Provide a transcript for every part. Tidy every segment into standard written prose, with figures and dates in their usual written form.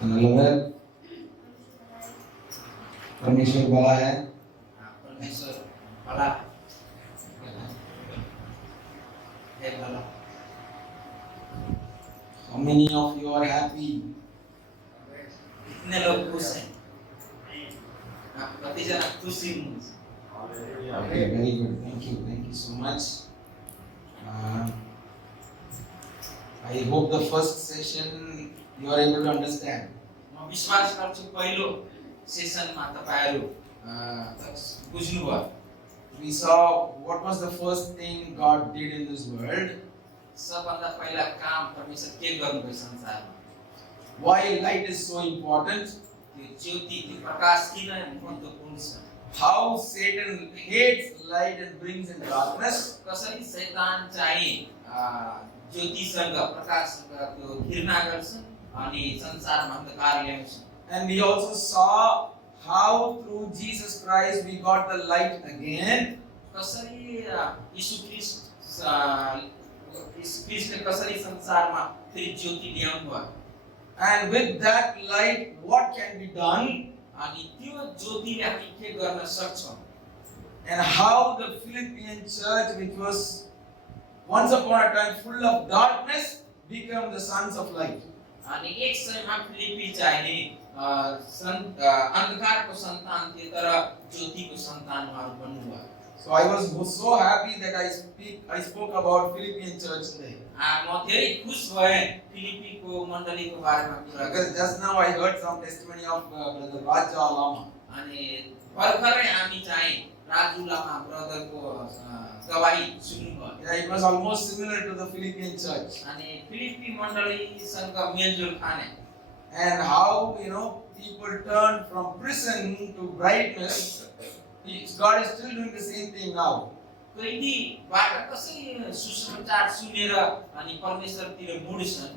धन्यवाद। परमेश्वर भला है। परमेश्वर भला है भला। How many of you are happy? कितने लोग खुश हैं? कति जना खुशी हुनुहुन्छ? Okay, very good. Thank you so much. I hope the first session you are able to understand. म विश्वास गर्छु पहिलो सेसनमा तपाईहरु बुझ्नुभयो। We saw what was the first thing God did in this world. सबभन्दा पहिला काम परमेश्वर के गर्नुभयो संसारमा? Why light is so important? त्यो ज्योति त्यो प्रकाश किन महत्त्वपूर्ण छ? How Satan hates light and brings in darkness. कसरी शैतान चाहिँ ज्योतिसँग प्रकाशसँग त्यो घृणा गर्छ अनि संसारमा अन्धकार ल्याउँछ। And we also saw how through Jesus Christ we got the light again. कसरी यीशु ख्रीष्टले कसरी संसारमा फेरि ज्योति ल्याउनु भयो। And with that light, what can be done? अनि त्यो ज्योतिले हामी के गर्न सक्छौं? And how the Philippian church, which was once upon a time full of darkness, become the sons of light. अनि एक समयमा फिलिप्पी चाहिँ अन्धकारको सन्तान थिए तर ज्योतिको सन्तानहरू बन्नुभयो। So I was so happy that I spoke about Philippian church today. म धेरै खुश भएँ फिलिप्पीको मण्डलीको बारेमा कुरा Because just now I heard some testimony of Brother Raja Lama. अनि भर्खरै हामी चाहिँ राजु लामा ब्रदरको गवाही सुन्नुभयो। Yeah, it was almost similar to the Philippian church. अनि फिलिप्पी मण्डलीसँग मेलजोल खाने। And how, people turned from prison to brightness. God is still doing the same thing now. कैदीबाट कसरी सुसमाचार सुनेर अनि परमेश्वरतिर मुड्छन्,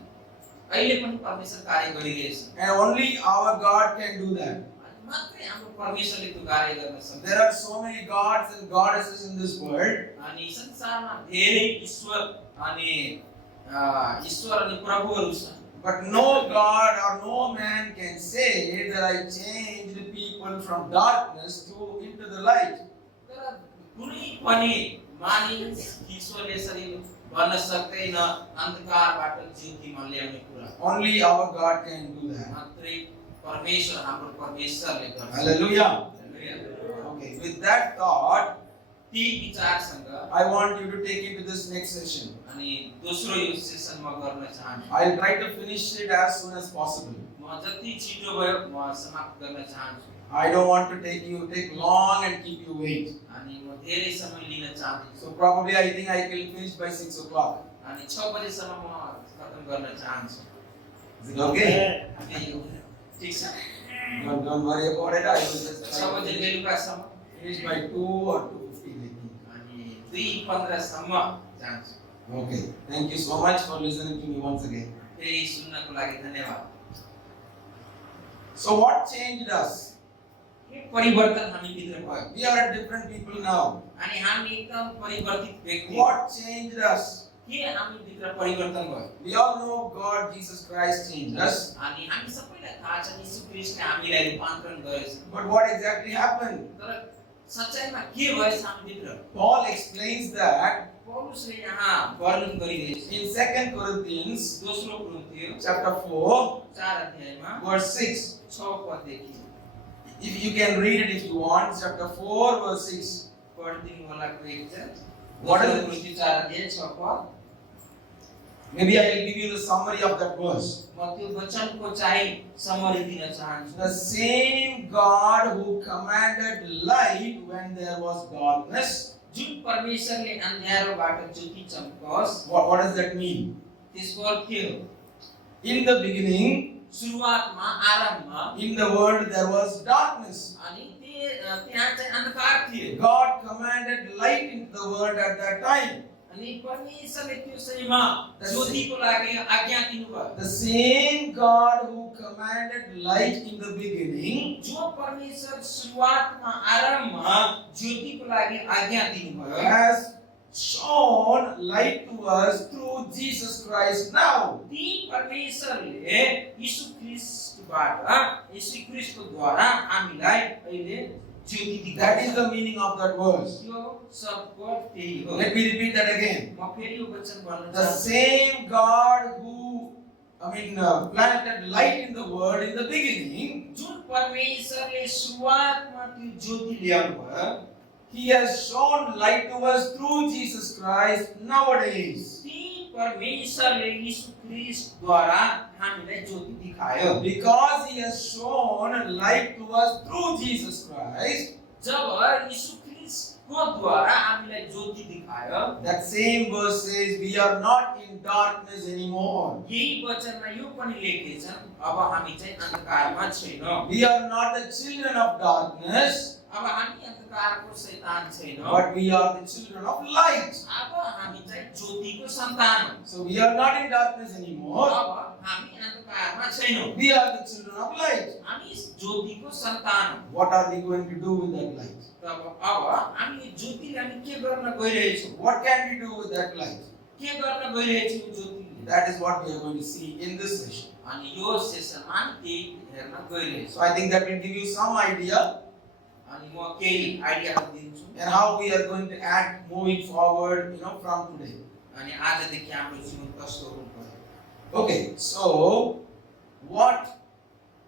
अहिले पनि परमेश्वर कार्य गरिरहेछ। And only our God can do that. मात्रै हाम्रो परमेश्वरले त्यो कार्य गर्न सक्छ। There are so many gods and goddesses in this world. अनि संसारमा धेरै ईश्वर अनि प्रभुहरू छन्। But no God or no man can say that I changed people from darkness into the light. तर कुनै पनि मानिस ईश्वरले यसरी भन्न सक्दैन अन्धकारबाट ज्योतिमा ल्याउने कुरा। Only our God can do that. मात्रै परमेश्वर हाम्रो परमेश्वरले गर्छ। Hallelujah. Hallelujah. Okay, with that thought, ती विचारसँग I want you to take it to this next session. अनि दोस्रो यो सेसन म गर्न चाहन्छु। I'll try to finish it as soon as possible. म जति छिटो भयो म समाप्त गर्न चाहन्छु। I don't want to take long and keep you wait. अनि म धेरै समय लिन चाहन्छु। So probably I think I will finish by 6 o'clock. अनि 6 बजेसम्म म खत्म गर्न चाहन्छु। Is it okay? ठीक छ? Don't worry about it. I will just 6 बजे बेलुकासम्म finish by 2 or 2:15. अनि 2:15 सम्म जान्छु। Okay. Thank you so much for listening to me once again. फेरि सुन्नको लागि धन्यवाद। So what changed us? के परिवर्तन हामी भित्र भयो? We are different people now. अनि हामी एकदम परिवर्तित व्यक्ति। What changed us? के हामी भित्र परिवर्तन भयो? We all know God, Jesus Christ changed us. अनि हामी सबैलाई थाहा छ यीशु ख्रीष्टले हामीलाई रूपान्तरण गरेछ। But what exactly happened? तर सच्चाइमा के भएछ हामी भित्र? Paul explains that पौलुसले यहाँ वर्णन गरिरहेछ। in 2 Corinthians दोस्रो कोरिन्थियो chapter 4 4 अध्यायमा verse 6. 6 पददेखि। If you can read it if you want, chapter 4 verse 6. पढिदिनु होला कोही एकजना। What is it? कोरिन्थियो 4 अध्याय 6 पद। Maybe I will give you the summary of that verse. म त्यो वचनको चाहिँ समरी दिन चाहन्छु। The same God who commanded light when there was darkness. जुन परमेश्वरले अन्धारोबाट ज्योति चम्कोस्। What does that mean? त्यसको अर्थ के हो? In the beginning, सुरुवातमा आरम्भमा in the world there was darkness. अनि त्यहाँ चाहिँ अन्धकार थियो। God commanded light into the world at that time. अनि परमेश्वरले त्यो समयमा ज्योतिको लागि आज्ञा दिनुभयो। The same God who commanded light in the beginning जो परमेश्वर सुरुवातमा आरम्भमा ज्योतिको लागि आज्ञा दिनुभयो has shown light to us through Jesus Christ now. ती परमेश्वरले यीशु ख्रीष्ट क्रुसबाट यीशु ख्रीष्टद्वारा हामीलाई अहिले ज्योति That is दिखाउँछ। the meaning of that verse. यो शब्दको अर्थ त्यही हो। Let me repeat that again. म फेरि यो वचन भन्न The चाहन्छु। same God who, planted light in the world in the beginning, जुन परमेश्वरले सुरुवातमा त्यो ज्योति ल्याउनु भयो, He has shown light to us through Jesus Christ nowadays. ती परमेश्वरले यीशु ख्रीष्टद्वारा हामीलाई ज्योति दिखायो। Because He has shown light to us through Jesus Christ, जब यीशु ख्रीष्टको द्वारा हामीलाई ज्योति दिखायो, that same verse says, we are not in darkness anymore. यही वचनमा यो पनि लेखेछन्, अब हामी चाहिँ अन्धकारमा छैनौँ। We are not the children of darkness, अब हामी अन्धकारको शैतान छैनौँ, but we are the children of light. अब हामी चाहिँ ज्योतिको सन्तान हौँ। So we are not in darkness anymore. अब हामी अन्धकारमा छैनौँ, We are the children of light. हामी ज्योतिको सन्तान हौँ। What are we going to do with that light? अब हामी ज्योतिले हामी के गर्न गइरहेछौँ? What can we do with that light? के गर्न गइरहेछौँ यो ज्योतिले? That is what we are going to see in this session. अनि यो सेसनमा हामी त्यही हेर्न गइरहेछौँ। So I think that will give you some idea अनि म केही आइडियाहरू दिन्छु and how we are going to act moving forward, from today. अनि आजदेखि हाम्रो जीवन कस्तो हुनुपर्छ। Okay, so what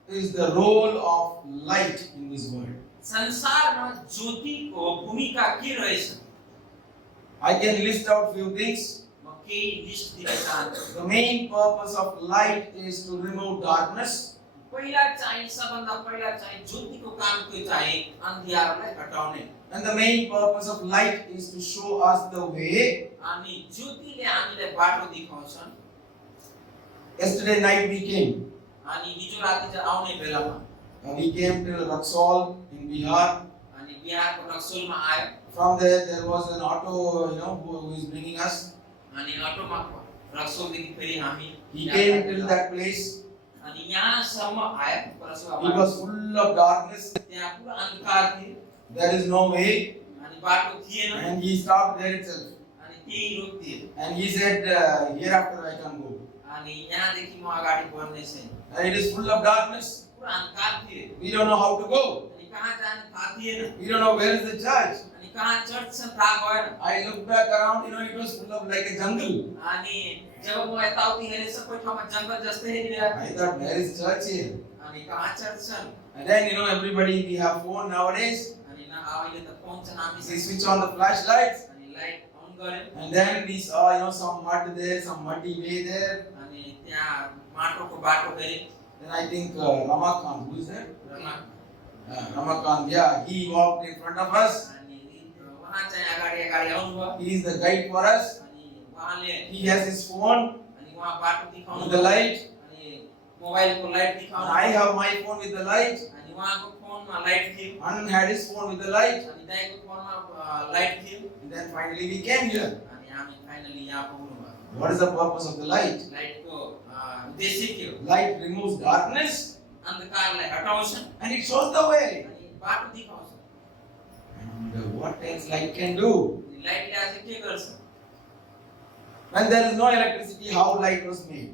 is the role of light in this world? संसारमा ज्योतिको भूमिका के रहेछ? I can list out few things. म केही लिस्ट दिन चाहन्छु। The main purpose of light is to remove darkness. पहिला चाहिँ सबभन्दा पहिला चाहिँ ज्योतिको काम के चाहिँ अन्धियारलाई हटाउने। And the main purpose of light is to show us the way. अनि ज्योतिले हामीलाई बाटो देखाउँछन्। Yesterday night we came. अनि हिजो राति चाहिँ आउने बेलामा We came to Raxol in Bihar. अनि बिहारको नक्सलमा आयो। From there was an auto, who is bringing us. अनि अटोमा रक्सोलदेखि फेरि हामी He came till that place. अनि यहाँसम्म आयो It Parshuram. was full of darkness. त्यहाँ पुरा अन्धकार थियो, There is no way. अनि बाटो थिएन, And he stopped there itself. अनि त्यही रोकिदियो। And he said, hereafter I can go. अनि यहाँदेखि म अगाडि बढ्ने छैन। And it is full of darkness. पुरा अन्धकार थियो, We don't know how to go. अनि कहाँ जाने थाहा थिएन, We don't know where is the church. अनि कहाँ चर्च छ थाहा भएन। I looked back around, it was full of like a jungle. अनि जब म यताउति हेरेँ सबै ठाउँमा जङ्गल जस्तै हेरिरहेको। I thought, where is church here? अनि कहाँ चर्च छन्? And then, everybody, we have phone nowadays. अनि अहिले त फोन छन्, We हामी switch on the flashlights. अनि लाइट अन गर्यो। And then we saw, some mud there, some muddy way there. अनि त्यहाँ माटोको बाटो हेरेँ। Then I think Ramakant, who is that? Rama Ramakant, yeah, he walked in front of us. अनि उहाँ चाहिँ अगाडि अगाडि आउनुभयो। He is the guide for us. अनि उहाँले He has his phone अनि उहाँ बाटो दिखाउनु with the light. अनि मोबाइलको light And दिखाउनु। I have my phone with the light. अनि उहाँको फोनमा लाइट थियो, Anand had his phone with the light. अनि दाइको फोनमा लाइट थियो। And then finally we came here. अनि हामी फाइनली यहाँ पुग्नु भयो। What is the purpose of the light? लाइटको उद्देश्य के हो? Light removes darkness अन्धकारलाई हटाउँछ and it shows the way. अनि बाटो दिखाउँछ। And what else light can do? अनि लाइटले आज के गर्छ? When there is no electricity, how light was made?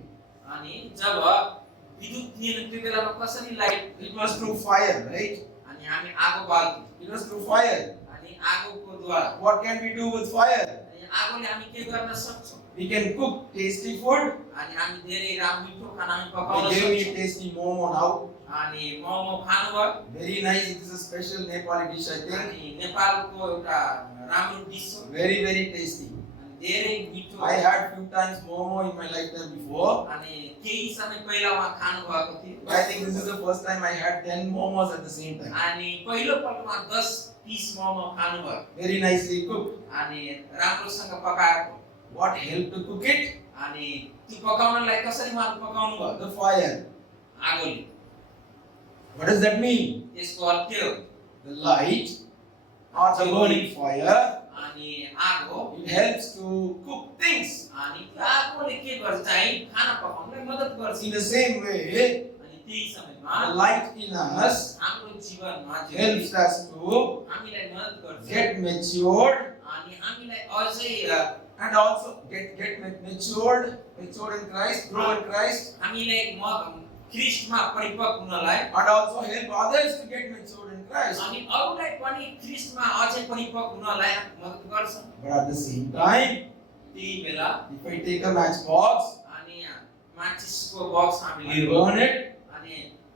अनि जब विद्युत थिएन त्यो बेलामा कसरी light? It was through fire, right? अनि हामी आगो बाल्थ्यौँ, It was through fire. अनि आगोको द्वारा। What can we do with fire? अनि आगोले हामी के गर्न सक्छौँ? We can cook tasty food. अनि हामी धेरै राम्रो मिठो खाना हामी They पकाउन gave me सक्छौँ। tasty momo now. अनि momo खानुभयो। Very nice. It is a special Nepali dish, I think. अनि नेपालको एउटा राम्रो डिस हो, Very, very tasty. अनि धेरै मिठो। I had few times momo in my lifetime before. अनि केही समय पहिला उहाँ खानु भएको थियो। I think this is the first time I had 10 momos at the same time. अनि पहिलो पल्टमा 10 पिस मोमो खानुभयो। Very nicely cooked. अनि राम्रोसँग पकाएको। What helped to cook it? अनि त्यो पकाउनलाई कसरी उहाँले पकाउनु भयो? The fire. आगोले। What does that mean? त्यसको अर्थ के हो? The light or the burning fire, अनि आगो, it helps to cook things. अनि त्यो आगोले के गर्छ चाहिँ खाना पकाउनलाई मद्दत गर्छ। In the same way, अनि त्यही समयमा the light in us हाम्रो जीवनमा helps us to हामीलाई मद्दत गर्छ। get matured अनि हामीलाई अझै and also get matured in Christ, grow in Christ. हामीलाई ख्रिस्टमा परिपक्व हुनलाई and also help others to get matured in Christ. अनि अरूलाई पनि ख्रिस्टमा अझै परिपक्व हुनलाई मद्दत गर्छ। But at the same time, त्यही बेला if I take a matchbox अनि माचिसको बक्स हामीले and लियो burn it अनि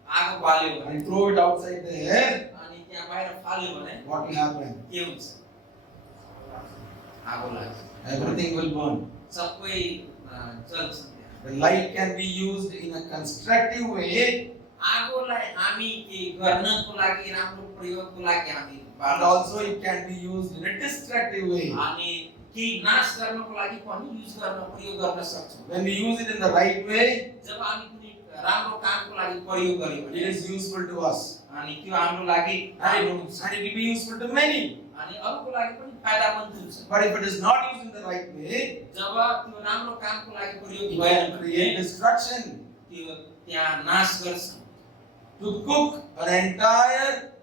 आगो बाल्यो भने and throw it outside the air, अनि त्यहाँ बाहिर फाल्यो भने what will happen? के हुन्छ? आगो लाग्छ, Everything will burn. सबै जल्छ त्यहाँ। The light can be used in a constructive way, आगोलाई हामी के गर्नको लागि राम्रो प्रयोगको लागि हामी and बाल्न also सक्छौँ। it can be used in a destructive way. अनि केही नाश गर्नको लागि पनि युज गर्न प्रयोग गर्न सक्छौँ। When we use it in the right way, जब हामी कुनै राम्रो कामको लागि प्रयोग गर्यौँ it भने is useful to us, अनि त्यो हाम्रो लागि राम्रो हुन्छ and it will be useful to many. अनि अरूको लागि पनि फाइदामन्द हुन्छ। But if it is not used in the right way, जब त्यो राम्रो कामको लागि प्रयोग it भएन can भने create destruction. त्यो त्यहाँ नाश गर्छ। To cook an entire,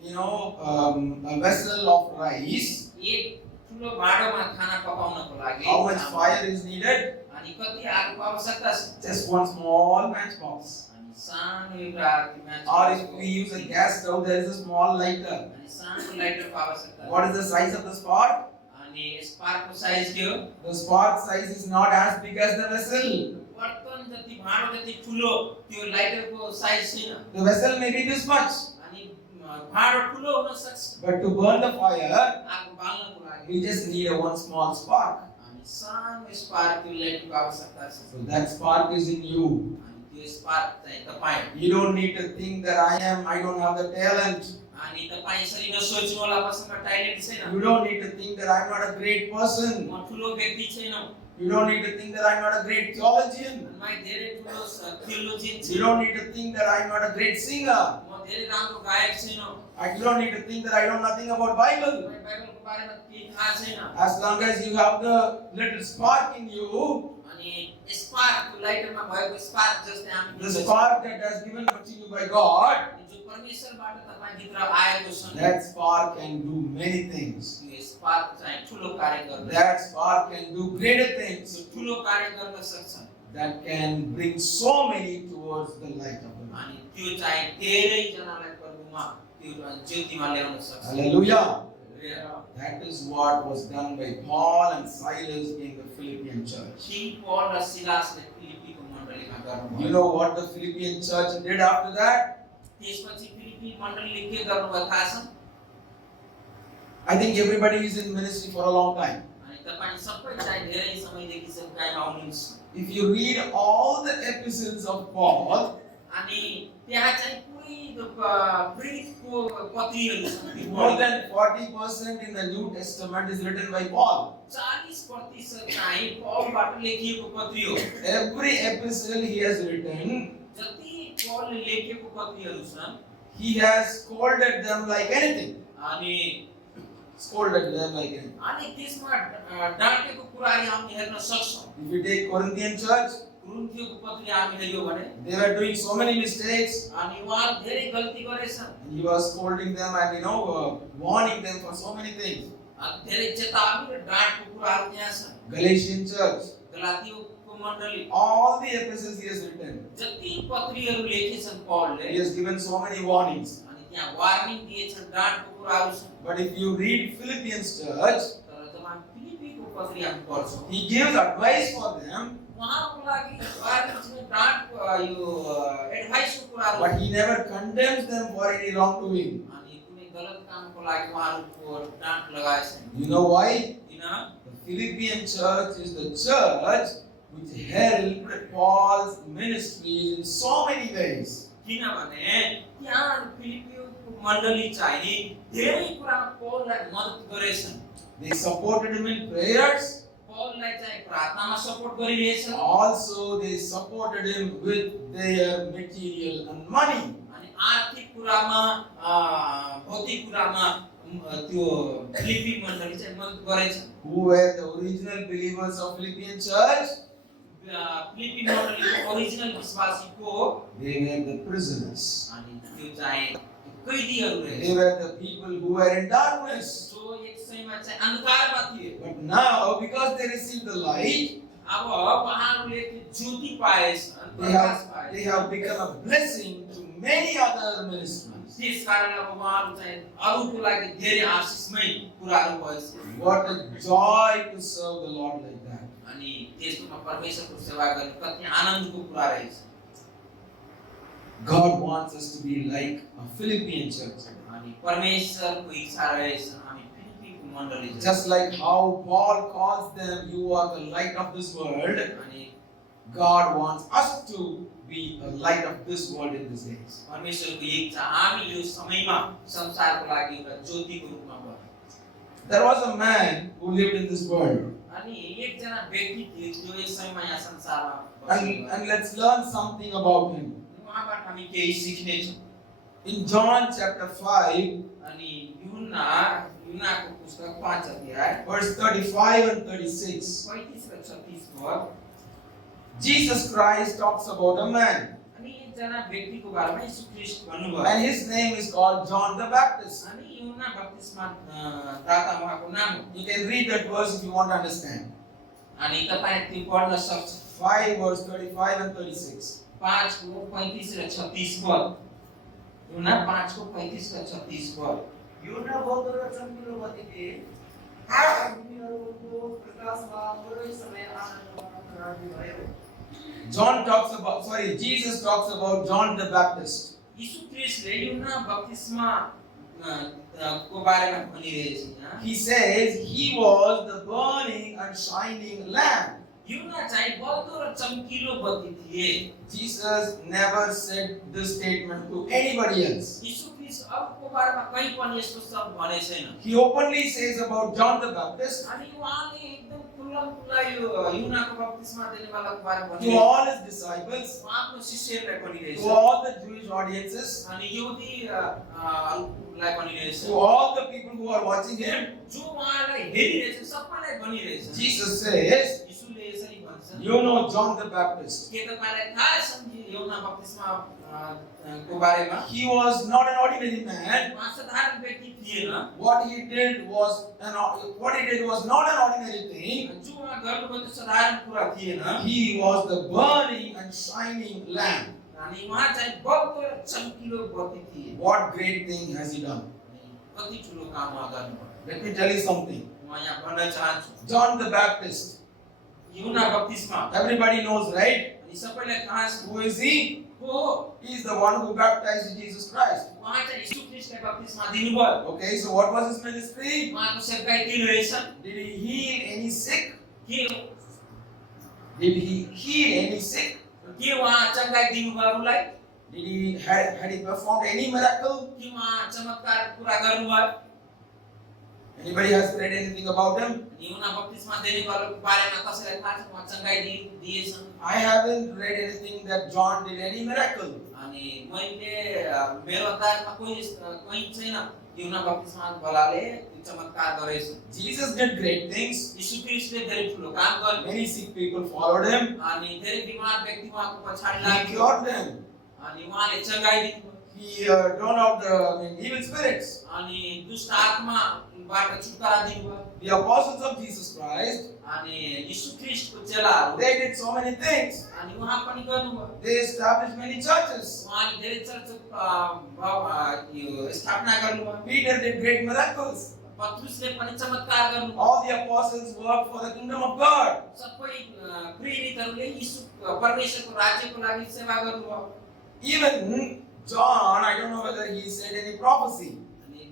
a vessel of rice, एक ठुलो भाँडोमा खाना पकाउनको लागि how much fire is needed? अनि कति आगोको आवश्यकता छ? Just one small matchbox. अनि सानो एउटा मान्छे Or if we use a gas stove, there is a small lighter. अनि सानो लाइटरको आवश्यकता छ। What is the size of the spark? अनि स्पार्कको साइज के हो? The spark size is not as big as the vessel. बर्तन जति भाँडो जति ठुलो त्यो लाइटरको साइज छैन। The vessel may be this much, अनि भाँडो ठुलो हुन सक्छ। but to burn the fire, आगो बाल्नको लागि we just need a one small spark. अनि सानो स्पार्क त्यो लाइटरको आवश्यकता छ। So that spark is in you. अनि त्यो स्पार्क चाहिँ तपाईँ You don't need to think that I don't have the talent. अनि तपाईँ यसरी नसोच्नु होला मसँग ट्यालेन्ट छैन। You don't need to think that I'm not a great person. म ठुलो व्यक्ति छैन। You don't need to think that I'm not a great theologian. म धेरै ठुलो थियोलोजियन You छैन। don't need to think that I'm not a great singer. म धेरै राम्रो गायक छैन। You don't need to think that I know nothing about Bible. मलाई बाइबलको बारेमा केही थाहा छैन। As long as you have the little spark in you, अनि स्पार्क त्यो लाइटरमा भएको स्पार्क जस्तै हामी the spark that has given to you by God, जो परमेश्वरबाट तपाईभित्र आएको छ that spark can do many things. त्यो स्पार्क चाहिँ ठुलो कार्य गर्दछ। That spark can do greater things. त्यो ठुलो कार्य गर्न सक्छ। That can bring so many towards the light of the Lord. अनि त्यो चाहिँ धेरै जनालाई प्रभुमा त्यो ज्योतिमा ल्याउन सक्छ। Hallelujah. That is what was done by Paul and Silas in the Philippian church. कि पौल र सिलासले फिलिप्पीको मण्डलीमा गर्नुभयो। You know what the Philippian church did after that? त्यसपछि फिलिप्पी मण्डलीले के गर्नुभयो थाहा छ? I think everybody is in ministry for a long time. अनि तपाईं सबै चाहिँ धेरै समयदेखि सेवकाईमा हुनुहुन्छ। If you read all the epistles of Paul, अनि त्यहाँ चाहिँ पुरै प्रेरितको पत्रीहरू छन्। more than 40% in the New Testament is written by Paul. 40% चाहिँ पौलबाट लेखिएको पत्री हो। Every epistle he has written, जति पौलले लेखेको पत्रीहरू छन्, he has scolded them like anything. अनि Scolded them like anything. अनि त्यसमा डाँटेको कुराहरू हामी हेर्न सक्छौँ। If you take Corinthian church, कुरिन्थीको पत्री हामी हेर्यौँ भने they were doing so many mistakes. अनि उहाँ धेरै गल्ती गरेछन्। And he was scolding them and warning them for so many things. अनि धेरै चेतावनी र डाँटको कुराहरू त्यहाँ छन्। Galatian church, गलातीको मण्डली all the epistles he has written, जति पत्रीहरू लेखेछन् पौलले, he has given so many warnings. अनि त्यहाँ वार्निङ दिएछन्, डाँटको कुराहरू छन्। But if you read Philippians church, तर जब हामी फिलिप्पीको पत्री हामी पढ्छौँ, he gives advice for them, उहाँको लागि वार्निङ चाहिँ डाँटको यो एडभाइसको कुराहरू but छन्। he never condemns them for any wrongdoing. अनि कुनै गलत कामको लागि उहाँहरूको डाँट लगाएछन्। You know why? किन? The Philippian church is the church which helped Paul's ministry in so many ways. किनभने त्यहाँ फिलिप्पीको मण्डली चाहिँ धेरै कुरामा पौललाई मद्दत गरेछन्। They supported him in prayers. पौललाई चाहिँ प्रार्थनामा support गरिरहेछन्। Also, they supported him with their material and money. अनि आर्थिक कुरामा भौतिक कुरामा त्यो फिलिप्पी मण्डली चाहिँ मद्दत गरेछन्। Who were the original believers of Philippian church? Philippi मण्डलीको ओरिजिनल विश्वासी को हो? They were the prisoners. अनि त्यो चाहिँ कैदीहरू They रहेछन्। were the people who were in darkness. जो एक समयमा चाहिँ अन्धकारमा थिए। But now, because they received the light, अब उहाँहरूले त्यो ज्योति पाएछन्, they Prakash have, पाएछन्। they have become a blessing to many other ministries. त्यसकारण अब उहाँहरू चाहिँ अरूको लागि धेरै आशिषमय कुराहरू भएछ What a joy to serve the Lord like that. अनि त्यसमा परमेश्वरको सेवा गर्ने कति आनन्दको कुरा रहेछ God wants us to be like a Philippian church. अनि परमेश्वरको इच्छा रहेछ हामी फिलिप्पीको मण्डली जस्तो Just like how Paul calls them, you are the light of this world. अनि God wants us to be a light of this world in these days. परमेश्वरको इच्छा हामी यो समयमा संसारको लागि एउटा ज्योतिको रूपमा भयौँ There was a man who lived in this world. अनि एकजना व्यक्ति थियो जो यस समयमा यहाँ संसारमा And let's learn something about him. उहाँबाट हामी केही सिक्ने छौँ In John chapter 5, अनि युनाको पुस्तक 5 अध्याय verse 35 and 36, 35 र 36 पद Jesus Christ talks about a man. अनि एकजना व्यक्तिको बारेमा यीशु ख्रीष्ट भन्नुभयो And his name is called John the Baptist. अनि युना बप्तिस्मा दाता उहाँको नाम हो You can read that verse if you want to understand. अनि तपाईं त्यो पढ्न सक्छ 5 verse 35 and 36. 5 को 35 र 36 पद युना 5 को 35 र 36 पद योना बौद्ध र चम्किलो बत्ती थिए तिनीहरूको प्रकाशमा थोरै समय आनन्दमा राख्नु भयो Jesus talks about John the Baptist. यीशु ख्रीष्टले युना बप्तिस्मा को बारेमा भनिरहेछ यहाँ He says he was the burning and shining lamp. युना चाहिँ बल्दो र चम्किलो बत्ती थिए Jesus never said this statement to anybody else. यीशु ख्रीष्ट अरूको बारेमा कहीँ पनि यस्तो शब्द भने छैन He openly says about John the Baptist अनि उहाँले एकदम खुल्ला यो युनाको बप्तिस्मा दिनेवालाको बारेमा to भने all his disciples, उहाँको शिष्यहरूलाई भनिरहेछ to all the Jewish audiences, अनि यहुदीलाई भनिरहेछ to all the people who are watching him. जो उहाँलाई हेरिरहेछ सबैलाई भनिरहेछ Jesus says, यीशुले यसरी भन्छ you know John the Baptist. के तपाईलाई थाहा छ कि युना बप्तिस्मा को बारेमा He was not an ordinary man. उहाँ साधारण व्यक्ति थिएन What he did was not an ordinary thing. जो उहाँ गर्नुभयो त्यो साधारण कुरा थिएन He was the burning and shining lamp. अनि उहाँ चाहिँ बल्दो र चम्किलो बत्ती थिए What great thing has he done? कति ठुलो काम उहाँ गर्नुभयो Let me tell you something. म यहाँ भन्न चाहन्छु John the Baptist. युना बप्तिस्मा Everybody knows, right? अनि सबैलाई थाहा छ Who is he? को He is the one who baptized Jesus Christ. उहाँ चाहिँ यीशु ख्रीष्टलाई बप्तिस्मा दिनुभयो Okay, so what was his ministry? उहाँको सेवकाई के रहेछ Did he heal any sick? के Did he heal any sick? के उहाँ चंगाई दिनुभयो अरूलाई Did he had he performed any miracle? के उहाँ चमत्कार पूरा गर्नुभयो Anybody has read anything about him? युना बप्तिस्मा दिनेवालाको बारेमा कसैलाई थाहा छ उहाँ चंगाई दिएछन् I haven't read anything that John did any miracle. अनि मैले मेरो अध्ययनमा कहीँ छैन युना बप्तिस्मा वालाले चमत्कार गरेछ Jesus did great things. यीशु ख्रीष्टले धेरै ठुलो काम गर्नुभयो Many sick people followed him. अनि धेरै बिमार व्यक्ति उहाँको पछाडि He लाग्यो cured them. अनि उहाँले चंगाई दिनुभयो He drove out the evil spirits. अनि दुष्ट आत्माबाट छुटकारा दिनुभयो The apostles of Jesus Christ, अनि यीशु ख्रीष्टको चेलाहरू they did so many things. अनि उहाँ पनि गर्नुभयो They established many churches. उहाँले धेरै चर्च स्थापना गर्नुभयो Peter did great miracles. पत्रुसले पनि चमत्कार गर्नुभयो All the apostles worked for the kingdom of God. सबै प्रेरितहरूले यीशु परमेश्वरको राज्यको लागि सेवा गर्नुभयो Even John, I don't know whether he said any prophecy. अनि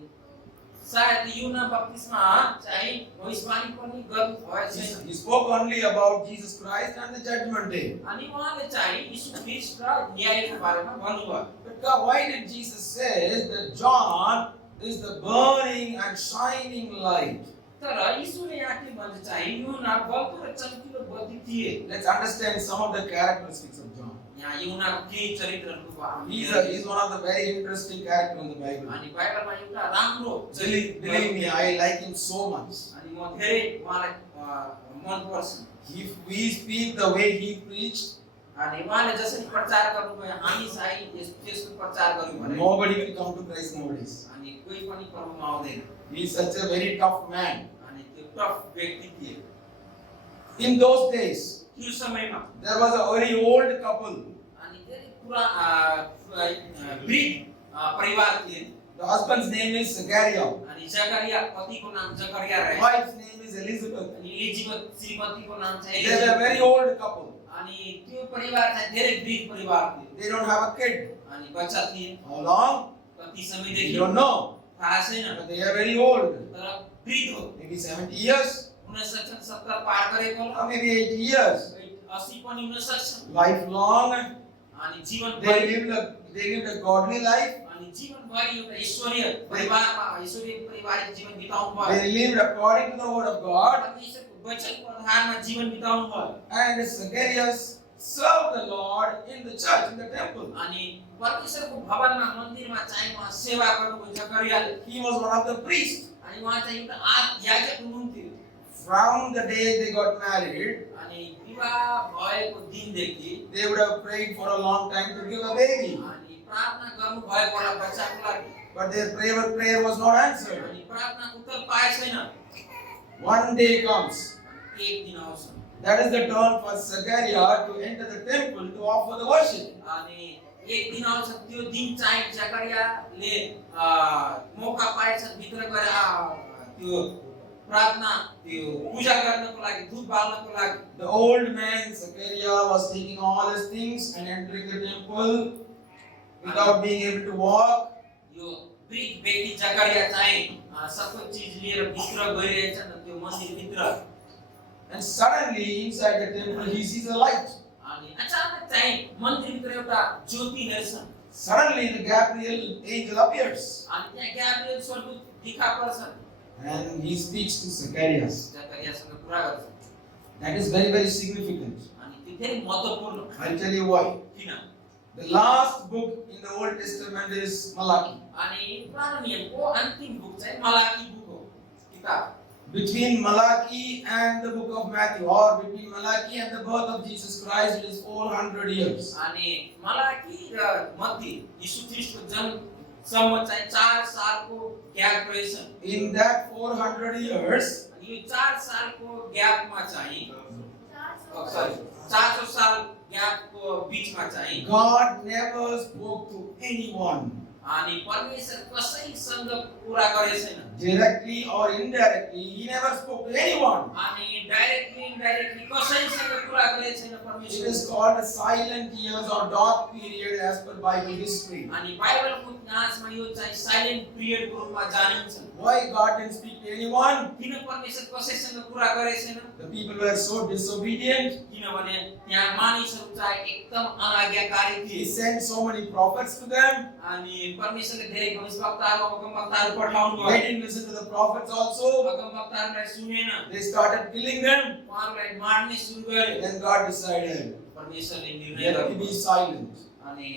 सायद युना बप्तिस्मा चाहिँ भविष्यवाणी पनि गर्नुभयो छैन He spoke only about Jesus Christ and the judgment day. अनि उहाँले चाहिँ यीशु ख्रीष्ट र न्यायको बारेमा भन्नुभयो But God, why did Jesus say that John is the burning and shining light? तर यीशुले यहाँ के भन्छ चाहिँ युना बल्दो र चम्किलो बत्ती थिए Let's understand some of the characteristics of John. यहाँ युनाको केही चरित्रहरूको He's one of the very interesting characters in the Bible. अनि बाइबलमा एउटा राम्रो Believe me, I like him so much. अनि म धेरै उहाँलाई मन पर्छ We speak the way he preached. अनि उहाँले जसरी प्रचार गर्नुभयो हामी चाहिँ त्यसको प्रचार गर्यौं भने Nobody will come to Christ nowadays. अनि कोही पनि प्रभुमा आउँदैन He is such a very tough man. अनि त्यो टफ व्यक्ति थिए In those days, त्यो समयमा there was a very old couple. अनि धेरै पुरा वृद्ध परिवार थिए The husband's name is Zechariah. अनि जकरिया पतिको नाम जकरिया रहे Wife's name is Elizabeth. अनि एलिजाबेथ श्रीमतीको नाम चाहिँ They were a Elizabeth very old couple. अनि त्यो परिवार चाहिँ धेरै वृद्ध परिवार थियो They don't have a kid. अनि बच्चा थिए How long? कति We समयदेखि don't know. थाहा छैन But they are very old. तर वृद्ध हो Maybe 70 years, 69 70 पार गरेको होला or maybe 80 years. 80 पनि हुन सक्छ Lifelong. अनि जीवन They lived a godly life. अनि जीवनभरि एउटा ईश्वरीय परिवारमा ईश्वरीय पारिवारिक जीवन बिताउनु भयो They lived according to the word of God. परमेश्वरको वचनको आधारमा जीवन बिताउनु भयो And Zacharias served the Lord in the church, in the temple. अनि परमेश्वरको भवनमा मन्दिरमा चाहिँ उहाँ सेवा गर्नुभयो जकरियाले He was one of the priests. अनि उहाँ चाहिँ एउटा याजक हुनुहुन्थ्यो From the day they got married, अनि विवाह भएको दिनदेखि they would have prayed for a long time to give a baby. अनि प्रार्थना गर्नु भएको होला बच्चाको लागि But their prayer was not answered. अनि प्रार्थनाको उत्तर पाए छैन One day comes. एक दिन आउँछ That is the turn for Zechariah to enter the temple to offer the worship. अनि एक दिन आउँछ त्यो दिन चाहिँ जकरियाले मौका पाएछन् भित्र गएर त्यो प्रार्थना त्यो पूजा गर्नको लागि धूप बाल्नको लागि The old man Zechariah was taking all his things and entering the temple without being able to walk. यो वृद्ध व्यक्ति जकरिया चाहिँ सबै चीज लिएर भित्र गइरहेछन् त्यो मन्दिर भित्र And suddenly inside the temple he sees a light. अनि अचानक चाहिँ मन्दिर भित्र एउटा ज्योति हेर्छन् Suddenly the Gabriel angel appears अनि त्यहाँ ग्याब्रिएल स्वर्गदूत देखा पर्छन् and he speaks to Zacharias. जकरियासँग कुरा गर्छन् That is very, very significant. अनि त्यो धेरै महत्त्वपूर्ण I'll tell you why. किन The last book in the Old Testament is Malachi. अनि पुरानो नियमको अन्तिम बुक चाहिँ मलाकी बुक हो किताब Between Malachi and the book of Matthew, or between Malachi and the birth of Jesus Christ, it is 400 years. अनि मलाकी र मत्ती यीशु ख्रीष्टको जन्मसम्म चाहिँ 4 सालको ग्याप रहेछ In that 400 years, अनि यो 4 सालको ग्यापमा चाहिँ सरी 400 साल ग्यापको बीचमा चाहिँ God never spoke to anyone, अनि परमेश्वर कसैसँग कुरा गरे छैन directly or indirectly. He never spoke to anyone. अनि डाइरेक्टली इनडाइरेक्टली कसैसँग कुरा गरे छैन It परमेश्वर is called a silent years or dark period as per Bible history. अनि बाइबलको इतिहासमा यो चाहिँ साइलेन्ट पिरियडको रूपमा जानिन्छ Why God didn't speak to anyone? किन परमेश्वर कसैसँग कुरा गरे छैन The people were so disobedient. किनभने त्यहाँ मानिसहरू चाहिँ एकदम अनाज्ञाकारी He थिए sent so many prophets to them. अनि परमेश्वरले धेरै भविष्यवक्ताहरू अगमवक्ताहरू पठाउनु They भयो didn't listen to the prophets also. अगमवक्ताहरूलाई सुनेन They started killing them. उहाँहरूलाई मार्ने सुरु गरे Then God decided, परमेश्वरले निर्णय let me गर्नुभयो be silent. अनि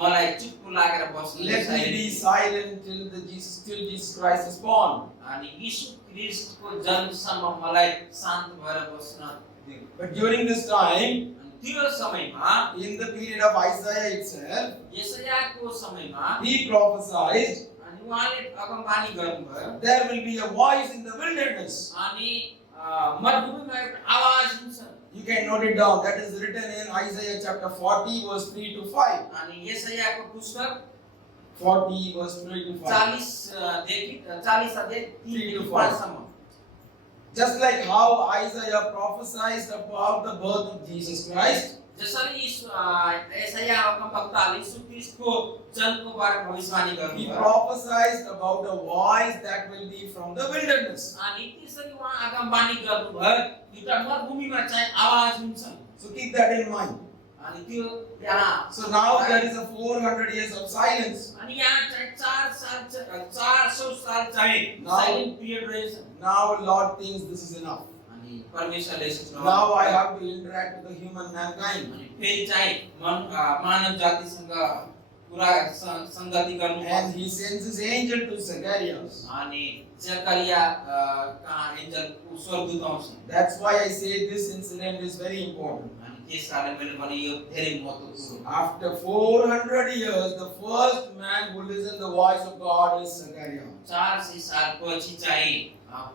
मलाई चुप्पो लागेर बस्नु Let me be silent till Jesus Christ is born. अनि यीशु ख्रीष्टको जन्मसम्म मलाई शान्त भएर बस्न दिनु But during this time, अनि त्यो समयमा in the period of Isaiah itself, यशायाको समयमा he prophesied, अनि उहाँले अगमबानी गर्नुभयो there will be a voice in the wilderness. अनि मरुभूमिमा एउटा आवाज हुन्छ You can note it down. That is written in Isaiah chapter 40 verse 3 to 5. अनि यशायाको पुस्तक 40 verse 3 to 5. 40 देखि 40 अध्याय 3 देखि 5 सम्म Just like how Isaiah prophesied about the birth of Jesus Christ, जसरी यशाया अगमवक्ताले यीशु ख्रीष्टको जन्मको बारेमा भविष्यवाणी he गर्नुभयो prophesied about a voice that will be from the wilderness. अनि त्यसरी उहाँ अगमबानी गर्नुभयो एउटा मरुभूमिमा चाहिँ आवाज हुन्छ So keep that in mind. अनि त्यो यहाँ So now there is a 400 years of silence. अनि यहाँ चाहिँ 400 साल चाहिँ Now- साइलेन्ट पिरियड रहेछ Now Lord thinks this is enough. अनि परमेश्वरले सोच्नु Now I have to interact with the human mankind. अनि फेरि चाहिँ मानव जातिसँग कुरा संगति गर्नु And he sends his angel to Zacharias. अनि जकरिया कहाँ एन्जल स्वर्गदूत आउँछ That's why I say this incident is very important. अनि त्यस कारण मैले भने यो धेरै महत्त्वपूर्ण हो After 400 years, the first man who listened the voice of God is Zachariah. 400 साल पछि चाहिँ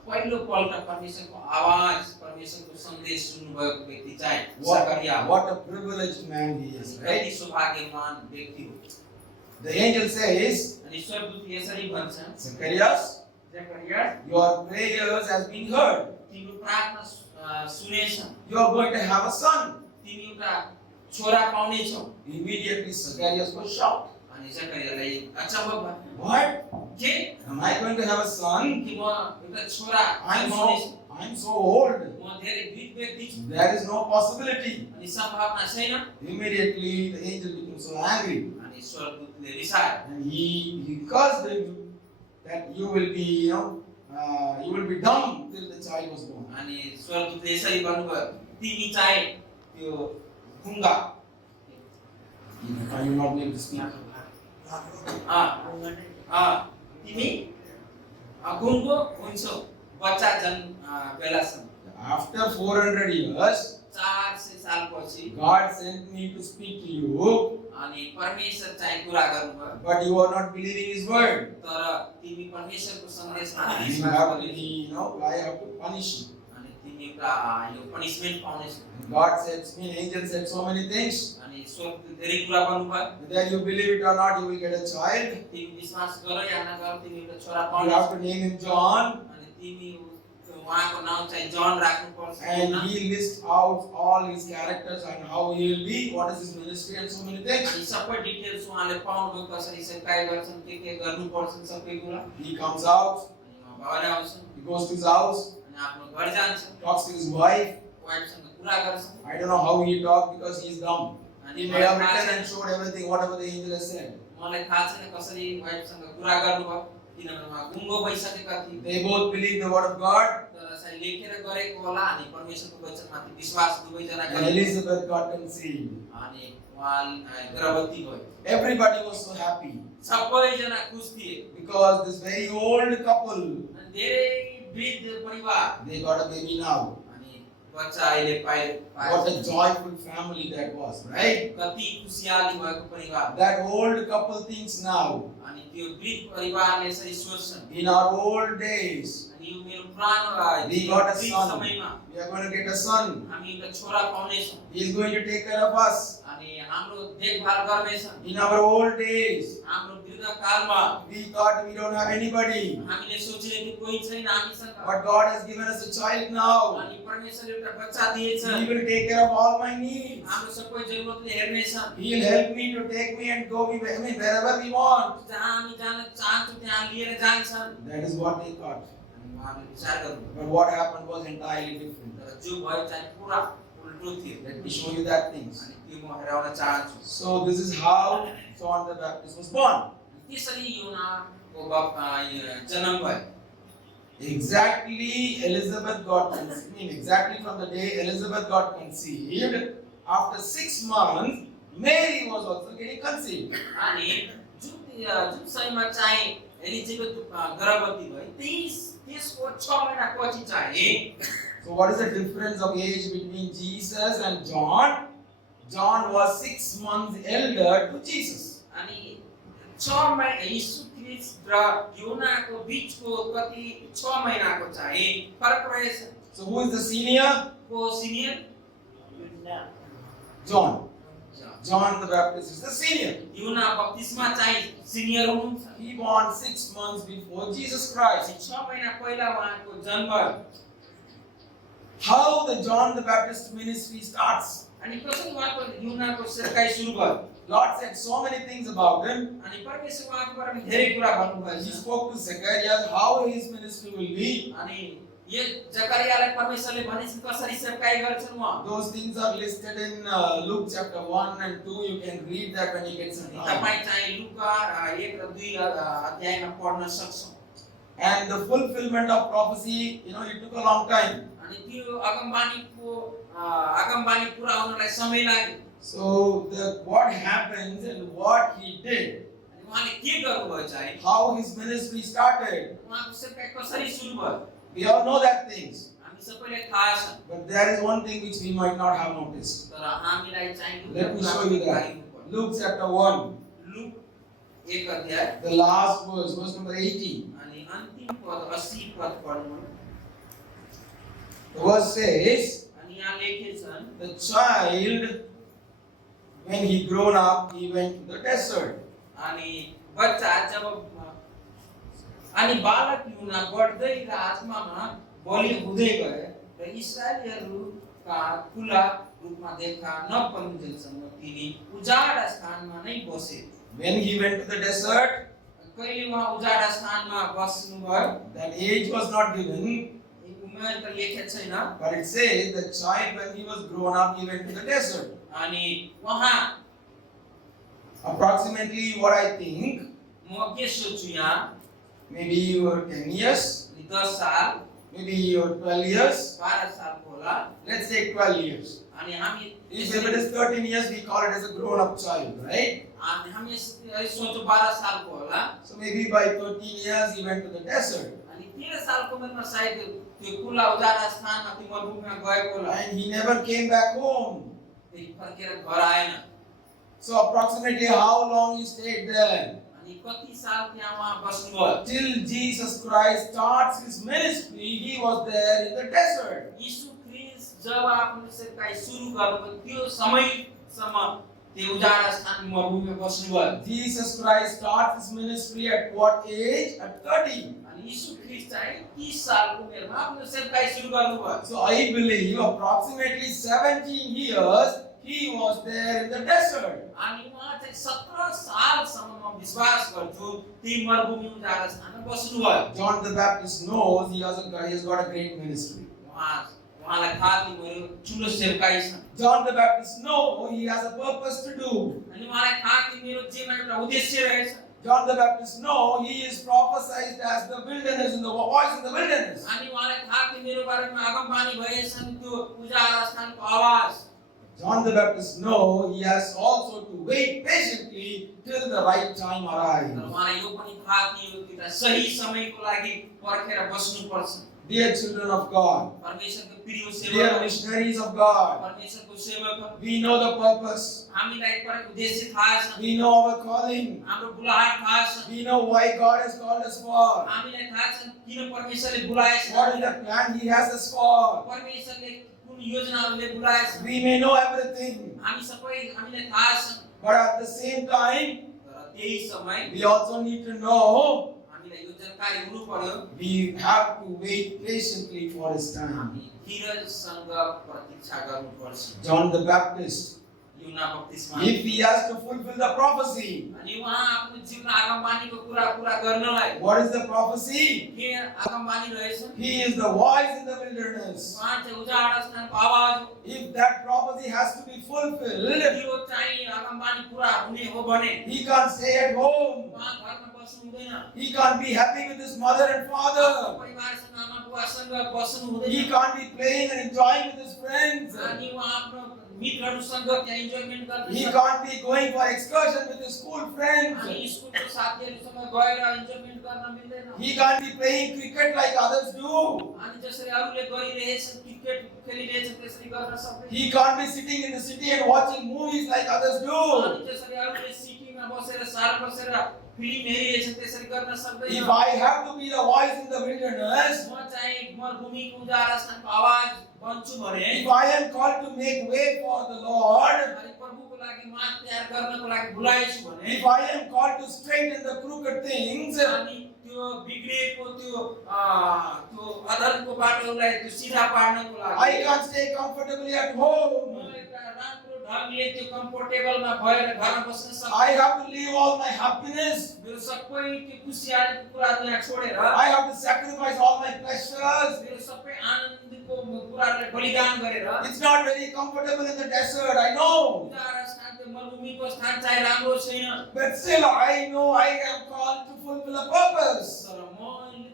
पहिलो पल्ट परमेश्वरको आवाज परमेश्वरको सन्देश सुन्नुभएको व्यक्ति चाहिँ What, जकरिया हो। what a privileged man he is, कति right? सौभाग्यवान व्यक्ति हो। The angel says, अनि स्वर्गदूत यसरी भन्छ, Zacharias, Zechariah your prayers has been heard. तिम्रो प्रार्थना सुनेछ, You are going to have a son. तिमी एउटा छोरा पाउनेछौ। Immediately Zacharias was shocked. अनि जकरियालाई अचम्म भयो, What? के Am I going to have a son? कि म एउटा छोरा I'm जन्माउनेछु, I'm so old. म धेरै वृद्ध व्यक्ति छु, There is no possibility. अनि सम्भावना छैन। Immediately the angel became so angry. अनि स्वर्गदूतले रिसायो And he cursed him that you will be, you will be dumb till the child was born. अनि स्वर्गदूतले यसरी भन्नुभयो, तिमी चाहिँ त्यो गुङ्गा Are you not able to speak? तिमी गुङ्गो हुन्छौ बच्चा बेलासम्म। After 400 years, 400 सालपछि God sent me to speak to you, अनि परमेश्वर चाहिँ कुरा गर्नुभयो, but you are not believing His word. तर तिमी परमेश्वरको सन्देशमा You विश्वास have to गर्दैनौ, be, I have to punish you. अनि तिमी एउटा यो punishment पाउनेछौ। God said, angel said so many things. अनि स्वर्गदूतले धेरै कुरा भन्नुभयो, Whether you believe it or not, you will get a child. तिमी विश्वास गर या नगर तिमी एउटा छोरा You पाउनेछौ, have to name him John. अनि तिमी उहाँको नाम चाहिँ जन राख्नुपर्छ। And he lists out all his characters and how he will be, what is his ministry and so many things. अनि सबै डिटेल्स उहाँले पाउनुभयो, कसरी सेवाई गर्छन्, के गर्नुपर्छ सबै कुरा। He comes out, अनि उहाँ घर आउँछ, he goes to his house, अनि आफ्नो घर जान्छ, talks to his wife. वाइफसँग कुरा गर्छ। I don't know how he talked because he is dumb. अनि He may have मलाई थाहा written छैन- and showed everything, whatever the angel has said. मलाई थाहा छैन कसरी वाइफसँग कुरा गर्नुभयो, किनभने उहाँ गुङ्गो भइसकेका थिए। They both believe the word of God, तर चाहिँ लेखेर गरेको होला, अनि परमेश्वरको वचनमाथि विश्वास दुवैजना and गरे। Elizabeth got conceived. अनि उहाँ गर्भवती भयो। Everybody was so happy सबैजना खुश थिए, because this very old couple, अनि धेरै वृद्ध परिवार, they got a baby now. अनि बच्चा अहिले What a joyful family that was, right? कति खुसियाली भएको परिवार। That old couple thinks now, अनि त्यो वृद्ध परिवारले यसरी सोच्छन्, in our old days, अनि यो मेरो पुरानो we got a वृद्ध son. समयमा We are going to get a son. हामी एउटा छोरा पाउनेछौँ, He is going to take care of us. अनि हाम्रो देखभाल गर्नेछ। In our old days, हाम्रो वृद्ध कालमा we thought we don't have anybody. हामीले सोचेको थियो कोही छैन हामीसँग, But God has given us a child now. अनि परमेश्वरले एउटा बच्चा दिएछ, He will take care of all my needs. हाम्रो सबै जरुरतले हेर्नेछ। He will help me to take me and go wherever we want. जहाँ हामी जान चाहन्छौँ त्यहाँ लिएर जान्छन्। That is what they thought. अनि उहाँले विचार गर्नुभयो, But what happened was entirely different. तर जो भयो चाहिँ पुरा उल्टो थियो। Let me show you that things. अनि त्यो म हेराउन चाहन्छु। So this is how John the Baptist was born. त्यसरी योनाको जन्म भयो। Exactly Elizabeth got conceived. Exactly from the day Elizabeth got conceived, after 6 months, Mary was also getting conceived. अनि जुन समयमा चाहिँ एलिजाबेथ गर्भवती भए त्यसको 6 महिना पछि चाहिँ So what is the difference of age between Jesus and John? John was 6 months elder to Jesus. अनि 6 महिना यीशु ख्रीष्ट र योनाको बीचको कति 6 महिनाको चाहिँ फरक रहेछ। So who is the senior? को senior? John. John the Baptist is the senior. योना बप्तिस्मा चाहिँ सिनियर हुनुहुन्छ। He born 6 months before Jesus Christ. 6 महिना पहिला उहाँको जन्म भयो। How the John the Baptist ministry starts? अनि कसरी उहाँको योनाको सेवकाई सुरु भयो? Lord said so many things about him. अनि परमेश्वर उहाँको बारेमा धेरै कुरा भन्नुभएको He छ। spoke to Zacharias how his ministry will be. अनि यो जकरियालाई परमेश्वरले भनेछ कसरी सेवकाई गर्छन् उहाँ। Those things are listed in Luke chapter 1 and 2. You can read that when you get some time. तपाई चाहिँ लुका 1 र 2 अध्यायमा पढ्न सक्छौं। And the fulfillment of prophecy, it took a long time. अनि त्यो अगमबानी पूरा हुनलाई समय लाग्यो। So what happens and what he did, अनि उहाँले के गर्नुभयो चाहिँ how his ministry started, उहाँको सेवकाई कसरी सुरु भयो we all know that things. हामी सबैलाई थाहा छ। But there is one thing which we might not have noticed. तर हामीलाई चाहिँ Let me show you that. Luke chapter 1, look 1 अध्याय the last verse number 80. अनि अन्तिम पद 80 पद पढ्नु। The verse says, अनि यहाँ लेखेछन् the child, when he grown up, he went to the desert. अनि बच्चा जब अनि बालक युना बढ्दै र आत्मामा बलि हुँदै गए र इस्राएलीहरूका खुला रूपमा देखा नपरुन्जेलसम्म तिनी उजाड स्थानमा नै बसे। When he went to the desert, कहिले उहाँ उजाड स्थानमा बस्नुभयो, that age was not given, उमेर त लेखेको छैन, but it says the child, when he was grown up, he went to the desert. अनि उहाँ Approximately what I think, म के सोच्छु यहाँ maybe you were 10 years, 10 साल maybe you were 12 years, 12 सालको होला। let's say 12 years. अनि हामी If it is 13 years, we call it as a grown up child, right? हामी सोचो 12 सालको होला। So maybe by 13 years, he went to the desert. अनि 13 सालको उमेरमा सायद त्यो खुला उजाड स्थानमा त्यो मरुभूमिमा गएको होला। And he never came back home. फेरि फर्केर घर आएन। So approximately how long he stayed there? अनि कति साल त्यहाँ उहाँ बस्नुभयो? Till Jesus Christ starts his ministry, he was there in the desert. यीशु ख्रीष्ट जब आफ्नो सेवकाई सुरु गर्नुभयो त्यो समयसम्म त्यो उजाड स्थान मरुभूमिमा बस्नुभयो। Jesus Christ starts his ministry at what age? At 30. अनि यीशु ख्रीष्ट चाहिँ 30 सालको उमेरमा आफ्नो सेवकाई सुरु गर्नुभयो। So I believe approximately 17 years he was there in the desert. अनि उहाँ चाहिँ 17 सालसम्म म विश्वास गर्छु ती मरुभूमि उजाड स्थानमा बस्नुभयो। John the Baptist knows he has got a great ministry. उहाँलाई थाहा थियो मेरो ठुलो सेवकाई छ। John the Baptist knows he has a purpose to do. अनि उहाँलाई थाहा थियो मेरो जीवनमा एउटा उद्देश्य रहेछ। John the Baptist knows he is prophesied as the wilderness, in the voice in the wilderness. अनि उहाँलाई थाहा थियो मेरो बारेमा आगमबानी भएछन् त्यो उजाड स्थानको आवाज। John the Baptist knows he has also to wait patiently till the right time तर arrives. उहाँलाई यो पनि थाहा थियो कि एउटा सही समयको लागि पर्खेर बस्नुपर्छ। Dear children of God, परमेश्वरको प्रिय dear सेवक, missionaries of God, परमेश्वरको सेवक, we know the purpose, हामीलाई पर उद्देश्य थाहा छ, we know our calling, हाम्रो बुलाहट थाहा छ, we know why God has called us for, हामीलाई थाहा छ किन परमेश्वरले बुलाएछ, what is the plan He has us for. परमेश्वरले कुन योजनाहरूले बुलाएछ। We may know everything, हामी सबै हामीलाई थाहा छ, but at the same time, तर त्यही समय we also need to know हामीलाई यो जानकारी हुनु पर्यो we have to wait patiently for His time. हामी धीरजसँग प्रतीक्षा गर्नुपर्छ। John the Baptist, युहन्ना बप्तिस्मा, if he has to fulfill the prophecy, अनि उहाँ आफ्नो जीवन आगमबानीको कुरा पूरा गर्नलाई what is the prophecy? के आगमबानी रहेछ? He is the voice in the wilderness. उहाँ चाहिँ उजाड स्थानको आवाज हो। If that prophecy has to be fulfilled, यो चाहिँ आगमबानी पूरा हुने हो भने he can't stay at home. उहाँ घरमा बस्नु हुँदैन। He can't be happy with his mother and father. परिवारसँग आमा बुवासँग बस्नु He हुँदैन। can't be playing and enjoying with his friends. अनि उहाँ आफ्नो मित्रहरूसँग त्यहाँ इन्जोयमेन्ट गर्न He सक्दैन। can't be going for excursion with his school friends. अनि स्कुलको साथीहरूसँग गएर इन्जोयमेन्ट गर्न मिल्दैन। He can't be playing cricket like others do. अनि जसरी अरूले गरिरहेछन् क्रिकेट खेलिरहेछन् त्यसरी गर्न सक्दैन। He can't be sitting in the city and watching movies like others do. अनि जसरी अरूले सिटीमा बसेर साल बसेर फिल्म हेरिरहेछन् त्यसरी गर्न सक्दैन। If I have to be the voice in the wilderness, म चाहिँ मरुभूमिको उजाड स्थानको आवाज बन्छु भने, if I am called to make way for the Lord, अनि प्रभुको लागि मार्ग तयार गर्नको लागि बुलाएछु भने, if I am called to straighten the crooked things, अनि त्यो बिग्रेको त्यो अधर्मको बाटोलाई त्यो सिधा पार्नको लागि I can't stay comfortably at home. म एउटा राम्रो ढङ्गले त्यो कम्फोर्टेबलमा भएर घरमा बस्न I सक्छु। have to leave all my happiness. मेरो सबै त्यो खुसियालीको कुराहरू यहाँ छोडेर I have to sacrifice all my pleasures. मेरो सबै आनन्दको कुराहरूलाई बलिदान गरेर It's not very comfortable in the desert, I know. उजाड स्थान त्यो मरुभूमिको स्थान चाहिँ राम्रो छैन। But still, I know I am called to fulfill a purpose. तर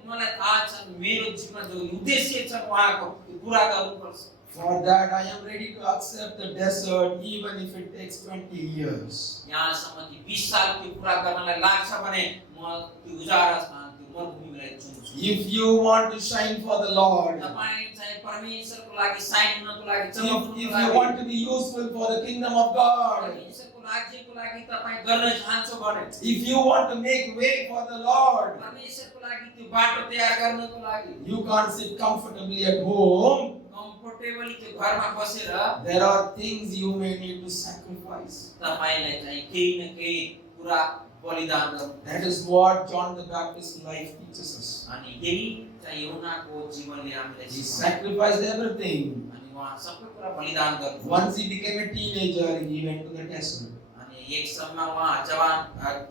मलाई थाहा छ मेरो जीवनमा जो उद्देश्य छ उहाँको त्यो पुरा गर्नुपर्छ। For that, I am ready to accept the desert even if it takes 20 years. यहाँसम्म कि 20 साल त्यो पुरा गर्नलाई लाग्छ भने म त्यो उजाड स्थान त्यो मरुभूमिलाई चुन्छु। If you want to shine for the Lord, तपाईं चाहिँ परमेश्वरको लागि साइन हुनको लागि if चमक्नको you लागि want to be useful for the kingdom of God, परमेश्वरको राज्यको लागि तपाईं गर्न चाहन्छौ भने, if you want to make way for the Lord, परमेश्वरको लागि त्यो बाटो तयार गर्नको लागि you can't sit comfortably at home. Comfortably त्यो घरमा बसेर there are things you may need to sacrifice. तपाईलाई चाहिँ केही न केही कुरा बलिदान गर्नु That is what John the Baptist's life teaches us. अनि यही चाहिँ यूहन्नाको जीवनले हामीलाई He सिकाउँछ sacrificed everything. अनि उहाँ सबै कुरा बलिदान गर्नु Once he became a teenager, he went to the desert. अनि एक समयमा उहाँ जवान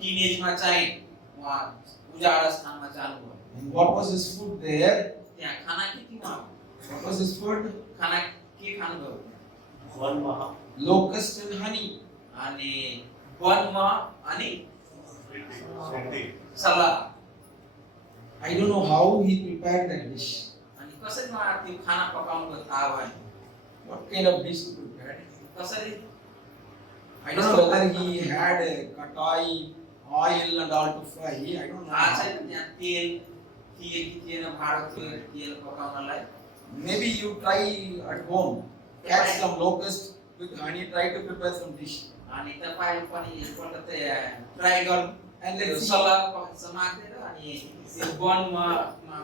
टिनेजमा चाहिँ उहाँ उजाड स्थानमा जानुभयो And what was his food there? त्यहाँ खाना के थियो उहाँको? What was his food? खाना के खानुभयो Locust and honey. अनि वनमा अनि सलाद I don't know how he prepared that dish. अनि कसरी उहाँ त्यो खाना पकाउनुको थाहा भएन What kind of dish to prepare? कसरी I don't know whether he had a katai, oil and all to fry. I don't know. थाहा छैन त्यहाँ तेल थिए कि थिएन भाँडो थियो तेल पकाउनलाई Maybe you try at home. Catch some locust with honey. Try to prepare some dish. अनि तपाईहरु पनि एकपल्ट ट्राई गर्नु And त्यो let's see. सलाद समातेर अनि त्यो वनमा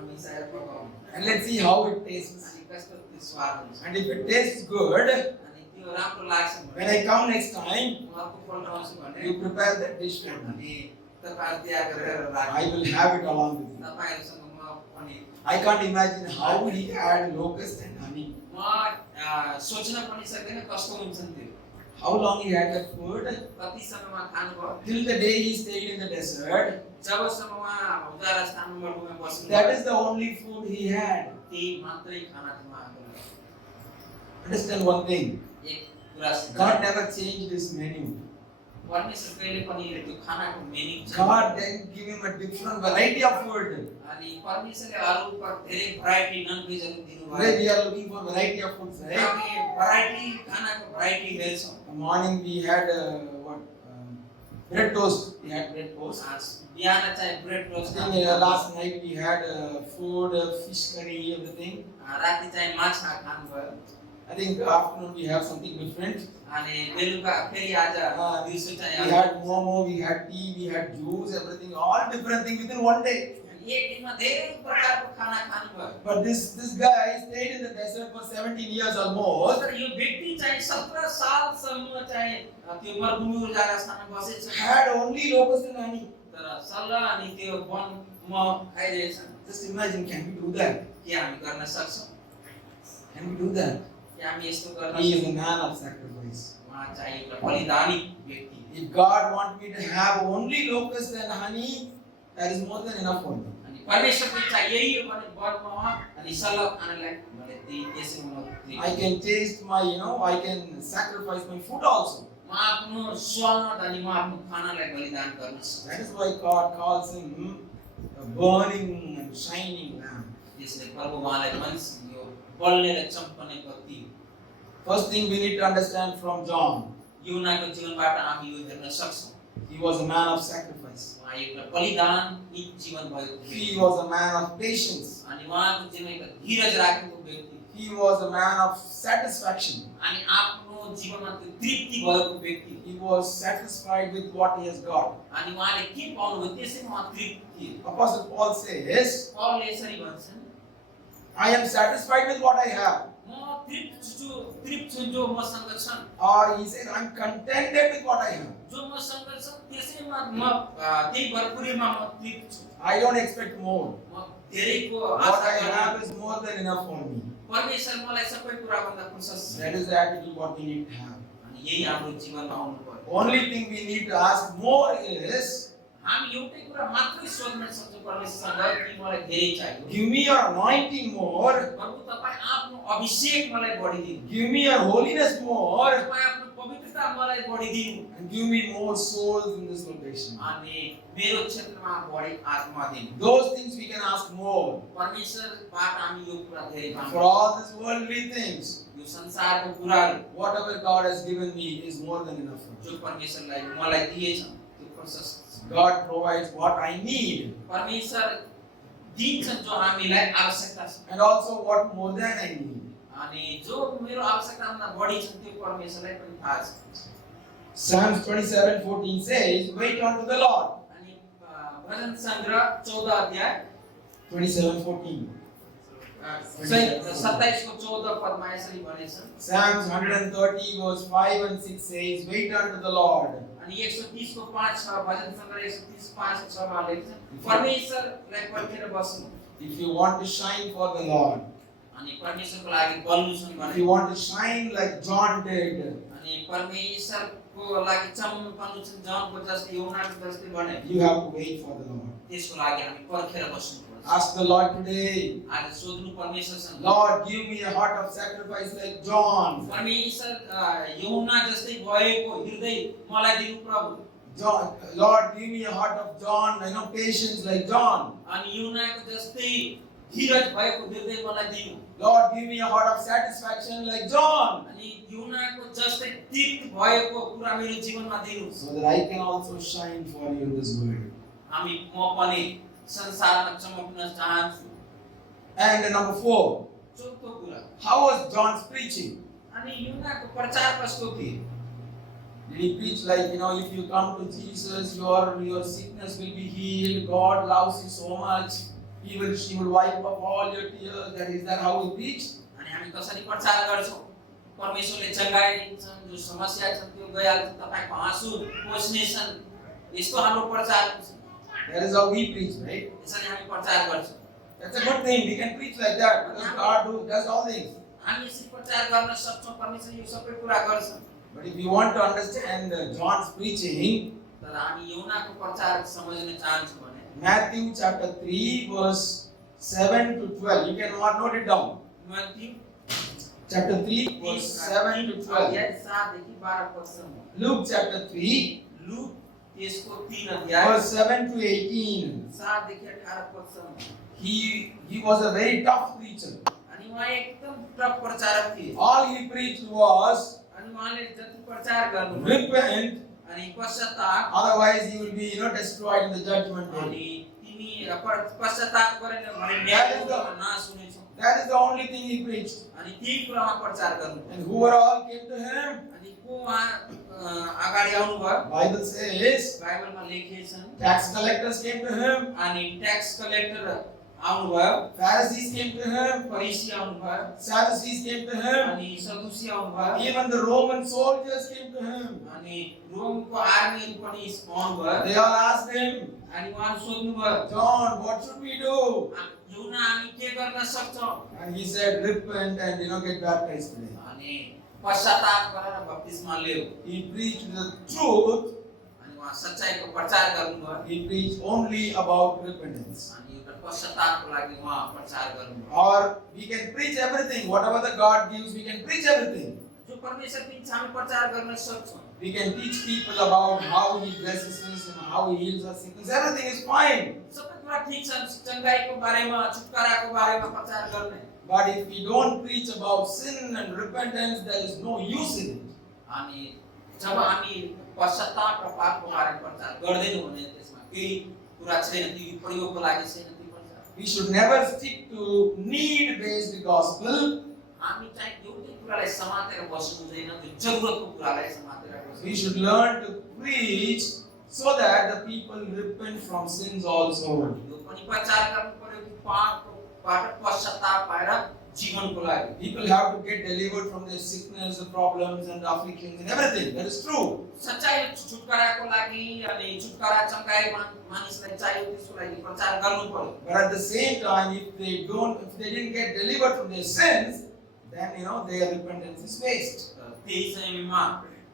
मिसाएर पकाउनु And let's see how it tastes. अनि कस्तो त्यो स्वाद हुन्छ And if it tastes good, अनि त्यो राम्रो लाग्छ when भने I come next time, म अर्कोपल्ट आउँछु भने you prepare that dish for me. अनि तपाईहरु तयार गरेर I राख्नु will have it along with you. तपाईहरुसँग म पनि I can't imagine how he had locust and honey. म सोच्न पनि सक्दैन कस्तो हुन्छ त्यो How long he had that food? कति समयमा खानुभयो Till the day he stayed in the desert. जबसम्म उहाँ उजाड स्थानमा मरुभूमिमा बस्नु That is the only food he had. त्यही मात्रै खाना थियो उहाँको लागि। Understand one thing. एक कुरा सिद्ध God never changed his menu. परमेश्वर कहिले पनि त्यो खानाको menu God then give him a different variety of food. अनि परमेश्वरले अरु पर धेरै भ्याराइटी नन भेजहरु दिनु Today भयो we are looking for variety of foods, right? हामी भ्याराइटी खानाको भ्याराइटी हेर्छौं In the morning we had bread toast. We had bread toast. बिहान चाहिँ bread I roast think last night we had food, fish curry, everything. राति चाहिँ माछा खानुभयो I think afternoon we have something different. अनि बेलुका फेरि आज दिउँसो We चाहिँ had momo, we had tea, we had juice, everything, all different things within one day. एक दिनमा धेरै प्रकारको खाना खानुभयो But this guy stayed in the desert for 17 years almost. तर यो व्यक्ति चाहिँ 17 सालसम्म चाहिँ त्यो मरुभूमि उजाड स्थानमा बसेछ Had only locust and honey. तर सल्लाह अनि त्यो वनमा खाइरहेछ Just imagine, can we do that? के हामी गर्न सक्छौं Can we do that? के हामी यस्तो गर्न He is सक्छौं a man of sacrifice. उहाँ चाहिँ एउटा बलिदानी व्यक्ति If God wants me to have only locust and honey, that is more than enough for me. अनि परमेश्वरको चाहिँ यही हो भने वनमा अनि सल्लाह खानलाई मैले त्यसै म I can taste my, I can sacrifice my food also. म आफ्नो स्वाद अनि म आफ्नो खानालाई बलिदान गर्न सक्छु That is why God calls him a burning and shining lamb. त्यसले प्रभु उहाँलाई भन्छ यो बल्ने र चम्कने बत्ती First thing we need to understand from John, यूहन्नाको जीवनबाट हामी यो हेर्न सक्छौं he was a man of sacrifice. उहाँ एउटा बलिदानी जीवन भएको He थियो was a man of patience. अनि उहाँको जीवन एउटा धीरज राखेको व्यक्ति He was a man of satisfaction. अनि आफ्नो जीवनमा त्यो तृप्ति भएको व्यक्ति He was satisfied with what he has got. अनि उहाँले के पाउनुभयो त्यसैमा उहाँ तृप्त थिए Apostle Paul says, पौलले यसरी भन्छन् I am satisfied with what I have. म तृप्त छु जो मसँग छन् Or he says, I'm contented with what I have. जो मसँग छ त्यसैमा म त्यही भरपुरीमा म तृप्त छु I don't expect more. म धेरैको What आशा I गर्दिनँ have is more than enough for me. परमेश्वर मलाई सबै कुरा भन्दा खुसी That is the attitude what we need to have. अनि यही हाम्रो जीवनमा आउनु पर्यो Only thing we need to ask more is, हामी एउटै कुरा मात्रै सोध्न सक्छौं परमेश्वरसँग कि मलाई धेरै चाहियो give me your anointing more, प्रभु तपाई आफ्नो अभिषेक मलाई बढिदिनु give me your holiness more, तपाई आफ्नो पवित्रता मलाई बढिदिनु and give me more souls in this location. अनि मेरो क्षेत्रमा बढी आत्मा दिनु Those things we can ask more. परमेश्वरबाट हामी यो कुरा धेरै For माग्छौं all these worldly things, यो संसारको कुराहरु whatever God has given me is more than enough for me. जो परमेश्वरलाई मलाई दिएछन् त्यो प्रशस्त God provides what I need, परमेश्वर दिन्छन् जो हामीलाई आवश्यकता छ and also what more than I need. अनि जो मेरो आवश्यकताभन्दा बढी छ त्यो परमेश्वरलाई पनि थाहा छ Psalms 27:14 says, wait unto the Lord. अनि भजन संग्रह 14 अध्याय 27:14. 27 को 14 पदमा यसरी भनेछ। Psalms 130 verse 5 and 6 says, wait unto the Lord. अनि 130 को 5 छ, भजन सङ्ग्रह 130 5 6 मा लेख्छ, परमेश्वरलाई पर्खेर बस्नु। If you want to shine for the Lord, अनि परमेश्वरको लागि बल्नु छ if भने, you want to shine like John did, अनि परमेश्वरको लागि चम्कनु छ जनको जस्तै यूहन्नाको जस्तै भने, you have to wait for the Lord. त्यसको लागि हामी पर्खेर बस्नुपर्छ। Ask the Lord today, आज सोध्नु परमेश्वरसँग, Lord, give me a heart of sacrifice like John. परमेश्वर यूहन्ना जस्तै भएको हृदय मलाई दिनु प्रभु। John, Lord, give me a heart of John, patience like John. अनि यूहन्नाको जस्तै धीरज भएको हृदय मलाई दिनु। Lord, give me a heart of satisfaction like John, अनि यूहन्नाको जस्तै तृप्त भएको कुरा मेरो जीवनमा दिनु, so that I can also shine for you in this world. हामी म पनि संसारमा चमक्न चाहन्छु। And number 4, चौथो कुरा, how was John's preaching? अनि यूहन्नाको प्रचार कस्तो थियो? Did he preach like, if you come to Jesus, your sickness will be healed, God loves you so much, He will wipe up all your tears? Is that how he preached? अनि हामी कसरी प्रचार गर्छौं? परमेश्वरले जगाइदिन्छन्, जो समस्या छ त्यो गइहाल्छ, तपाईको आँसु पोछ्नेछन्, यस्तो हाम्रो प्रचार हुन्छ। That is how we preach, right? यसरी हामी प्रचार गर्छौं। That's a good thing. We can preach like that because God does all things. हामी यसरी प्रचार गर्न सक्छौं, परमेश्वरले यो सबै कुरा गर्छन्। But if you want to understand John's preaching, तर हामी यूहन्नाको प्रचार समझ्न चाहन्छौं भने Matthew chapter 3 verse 7 to 12. You can note it down. मत्ती Chapter 3 verse 7 to 12. अध्याय 7 देखि 12 पदसम्म। Luke chapter 3 लुक त्यसको 3 अध्याय verse 7 to 18. 7 देखि 18 पदसम्म। He was a very tough preacher. अनि उहाँ एकदम टफ प्रचारक थिए। All he preached was अनि उहाँले जति प्रचार गर्नु, repent, अनि पश्चाताप, otherwise you will be destroyed in the judgment अनि day. तिमी पश्चाताप गरेन भने न्यायमा नाश हुनेछौ। That is the only thing he preached. अनि ती कुरामा प्रचार गर्नु। And who all came to him? अनि को उहाँ अगाडि आउनु भयो? Bible says बाइबलमा लेखिएको छ। tax collectors came to him, अनि ट्याक्स कलेक्टर आउनु भयो, Pharisees came to him, फरिसी आउनु भयो, Sadducees came to him, अनि सदुसी आउनु भयो, even the Roman soldiers came to him. अनि रोमको आर्मीहरु पनि आउनु भयो। They all asked him, अनि उहाँले सोध्नु भयो, John, what should we do? यूहन्ना हामी के गर्न सक्छौं? And he said, repent and get baptized today. अनि पश्चाताप गरेर बप्तिस्मा लियो। He preached the truth. अनि उहाँ सच्चाईको प्रचार गर्नु भयो। He preached only about repentance. अनि एउटा पश्चातापको लागि उहाँ प्रचार गर्नु भयो। Or we can preach everything, whatever the God gives, we can preach everything. जो परमेश्वर दिन्छ हामी प्रचार गर्न सक्छौं। We can teach people about how He blesses us and how He heals our sickness. Everything is fine. सबै कुरा ठीक छ, चंगाईको बारेमा, छुटकाराको बारेमा प्रचार गर्ने। But if we don't preach about sin and repentance, there is no use in it. अनि जब हामी पश्चाताप र पापको बारेमा प्रचार गर्दैनौँ भने त्यसमा केही कुरा छैन, त्यो प्रयोगको लागि छैन त्यो प्रचार। We should never stick to need-based gospel. हामी चाहिँ एउटै कुरालाई समातेर बस्नु हुँदैन, त्यो जरुरतको कुरालाई समातेर बस्नु। We should learn to preach so that the people repent from sins also. यो पनि प्रचार गर्नु पर्यो कि पापबाट पश्चाताप भएर जीवनको लागि। People have to get delivered from their sickness, the problems and the afflictions and everything. That is true. सच्चाई छुटकाराको लागि अनि छुटकारा चंगाई मानिसलाई चाहियो, त्यसको लागि प्रचार गर्नु पर्यो। But at the same time, if they didn't get delivered from their sins, then their repentance is waste. त्यही समयमा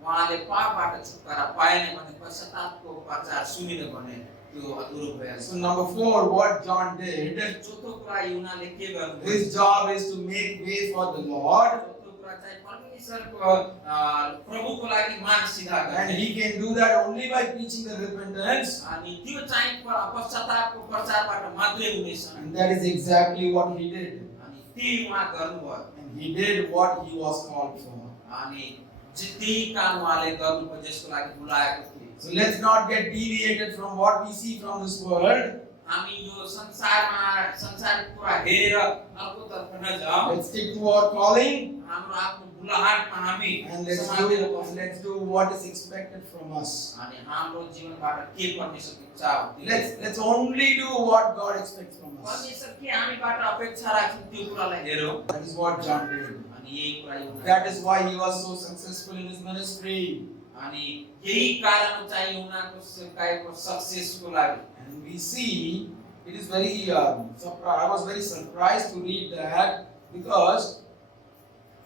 उहाँले पापबाट छुटकारा पाएन भने, पश्चातापको प्रचार सुनेन भने त्यो अधुरो भइहाल्छ। So number 4, what John did, चौथो कुरा यूहन्नाले के गर्नु? his job is to make way for the Lord, चौथो कुरा चाहिँ परमेश्वरको प्रभुको लागि मार्ग सिधा and गर्ने। he can do that only by preaching the repentance, अनि त्यो चाहिँ पश्चातापको प्रचारबाट मात्रै हुनेछ। and that is exactly what he did. अनि त्यही उहाँ गर्नुभयो। And he did what he was called for. अनि त्यही काम उहाँले गर्नुभयो जसको लागि बुलाएको थियो। So let's not get deviated from what we see from this world. हामी यो संसार पुरा हेरेर अर्कोतर्फ नजाउँ। Let's stick to our calling हाम्रो आफ्नो बुलाहाटमा हामी and समातेर बसौँ। let's do what is expected from us. अनि हाम्रो जीवनबाट के परमेश्वरको इच्छा हो त्यो Let's only do what God expects from us. परमेश्वर के हामीबाट अपेक्षा राख्छन् त्यो कुरालाई हेरौँ। That is what John did. अनि यही कुरा एउटा That is why he was so successful in his ministry. अनि यही कारण चाहिँ उनीहरूको सेवकाईको सक्सेसको लागि। And we see it is very I was very surprised to read that because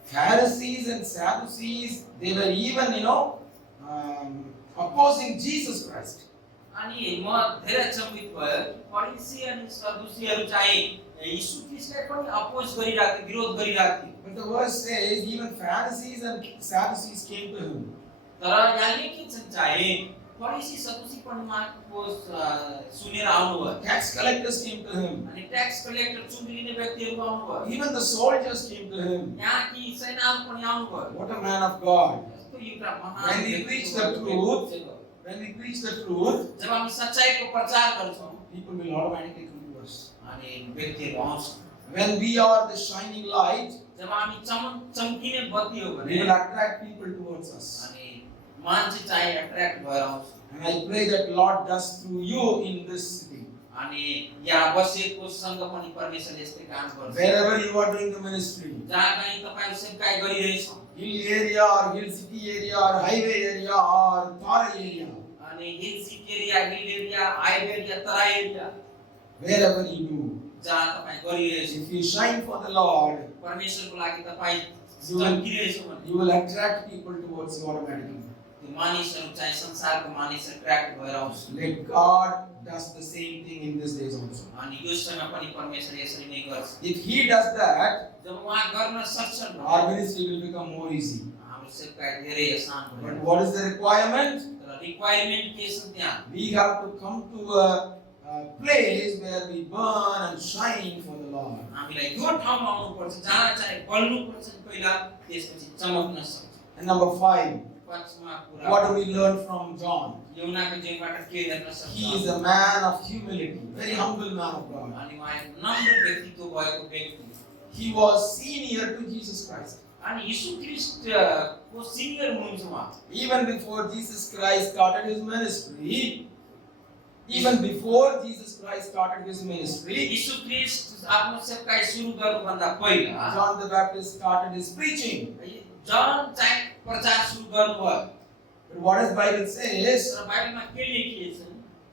Pharisees and Sadducees, they were even opposing Jesus Christ. अनि म धेरै चकित भयो फरिसी अनि सदुसीहरू चाहिँ यीशु ख्रीष्टलाई पनि अपोज गरिरहेको विरोध गरिरहेको थियो। But the verse says even Pharisees and Sadducees came to him. तर यहाँ लेखित छ चाहिँ फरिसी सदुसी पनि उहाँको सुनेर आउनुभयो। Tax collectors came to him. अनि ट्याक्स कलेक्टर चुन लिने व्यक्तिहरू आउनुभयो। Even the soldiers came to him. यहाँ कि सेनाहरू पनि आउनुभयो। What a man of God. यस्तो एउटा महान When we preach the truth, when we preach the truth, जब हामी सच्चाईको प्रचार गर्छौँ people will automatically come to us. अनि व्यक्तिहरू आउँछन्। When we are the shining light, जब हामी चम्किने बत्ती हो we भने will attract people towards us. अनि मान्छे चाहिँ एट्र्याक्ट भएर आउँछ। And I pray that Lord does through you in this city. अनि यहाँ बसेको सँग पनि परमेश्वरले यस्तै काम गर्छ। Wherever you are doing the ministry, जहाँ कहीँ तपाईहरु सेवकाई गरिरहेछौँ, hill area or hill city area or highway area or Tara area, अनि hill city area, hill area, highway area, Terai area, wherever you do, जहाँ तपाईं गरिरहेछौँ, if you shine for the Lord, परमेश्वरको लागि तपाईं you will, चम्किरहेछौँ भने you will attract people towards you automatically. त्यो मानिसहरू चाहिँ संसारको मानिस एट्र्याक्ट भएर आउँछ। Let God does the same thing in these days also. अनि यो समय पनि परमेश्वर यसरी नै गर्छ। If He does that, जब उहाँ गर्न सक्छन् भने our ministry will become more easy. हाम्रो सेवकाई धेरै आसान But हुन्छ। what is the requirement? तर रिक्वायरमेन्ट के छ त्यहाँ? We have to come to a place where we burn and shine for the Lord. हामीलाई त्यो ठाउँमा आउनुपर्छ जहाँ चाहिँ बल्नुपर्छ पहिला, त्यसपछि चमक्न सक्छ। And number 5, पाँचमा कुरा, what do we learn from John? यौनाको जीवनबाट के हेर्न सक्छ? He is a man of humility, very humble man of God. अनि उहाँ एक नम्र व्यक्तित्व भएको व्यक्ति। He was senior to Jesus Christ. अनि यीशु ख्रीष्टको सिनियर हुनुहुन्छ उहाँ। Even before Jesus Christ started his ministry, यीशु ख्रीष्ट आफ्नो सेवकाई सुरु गर्नुभन्दा पहिला John the Baptist started his preaching. जन चाहिँ प्रचार सुरु गर्नुभयो। But what does Bible says? तर बाइबलमा के लेखिएको छ?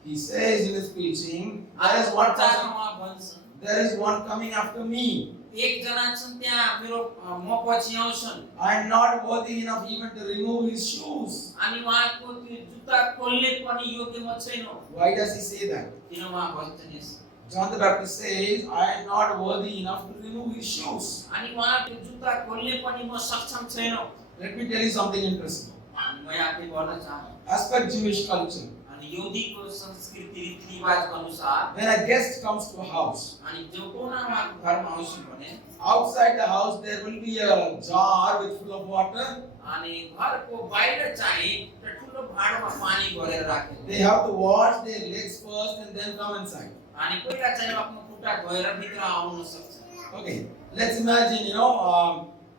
He says in his preaching, there is one coming after me. एक जना छन् त्यहाँ मेरो म पछि आउँछन्। I am not worthy enough even to remove his shoes. अनि उहाँको त्यो जुत्ता खोल्ने पनि योग्य म छैन। Why does he say that? किन उहाँ भन्छन् यसो? John the Baptist says, I am not worthy enough to remove his shoes. अनि उहाँ त्यो जुत्ता खोल्ने पनि म सक्षम छैन। Let me tell you something interesting. अनि म यहाँ के भन्न चाहन्छु? As per Jewish culture, यहुदीको संस्कृति रीतिरिवाजको अनुसार when a guest comes to a house, अनि जो कोना उहाँको घरमा आउँछन् भने outside the house there will be a jar with full of water. अनि घरको बाहिर चाहिँ एउटा ठुलो भाँडोमा पानी भरेर राखेको। They have to wash their legs first and then come inside. अनि पहिला चाहिँ आफ्नो खुट्टा धोएर भित्र आउन सक्छ। Okay, let's imagine,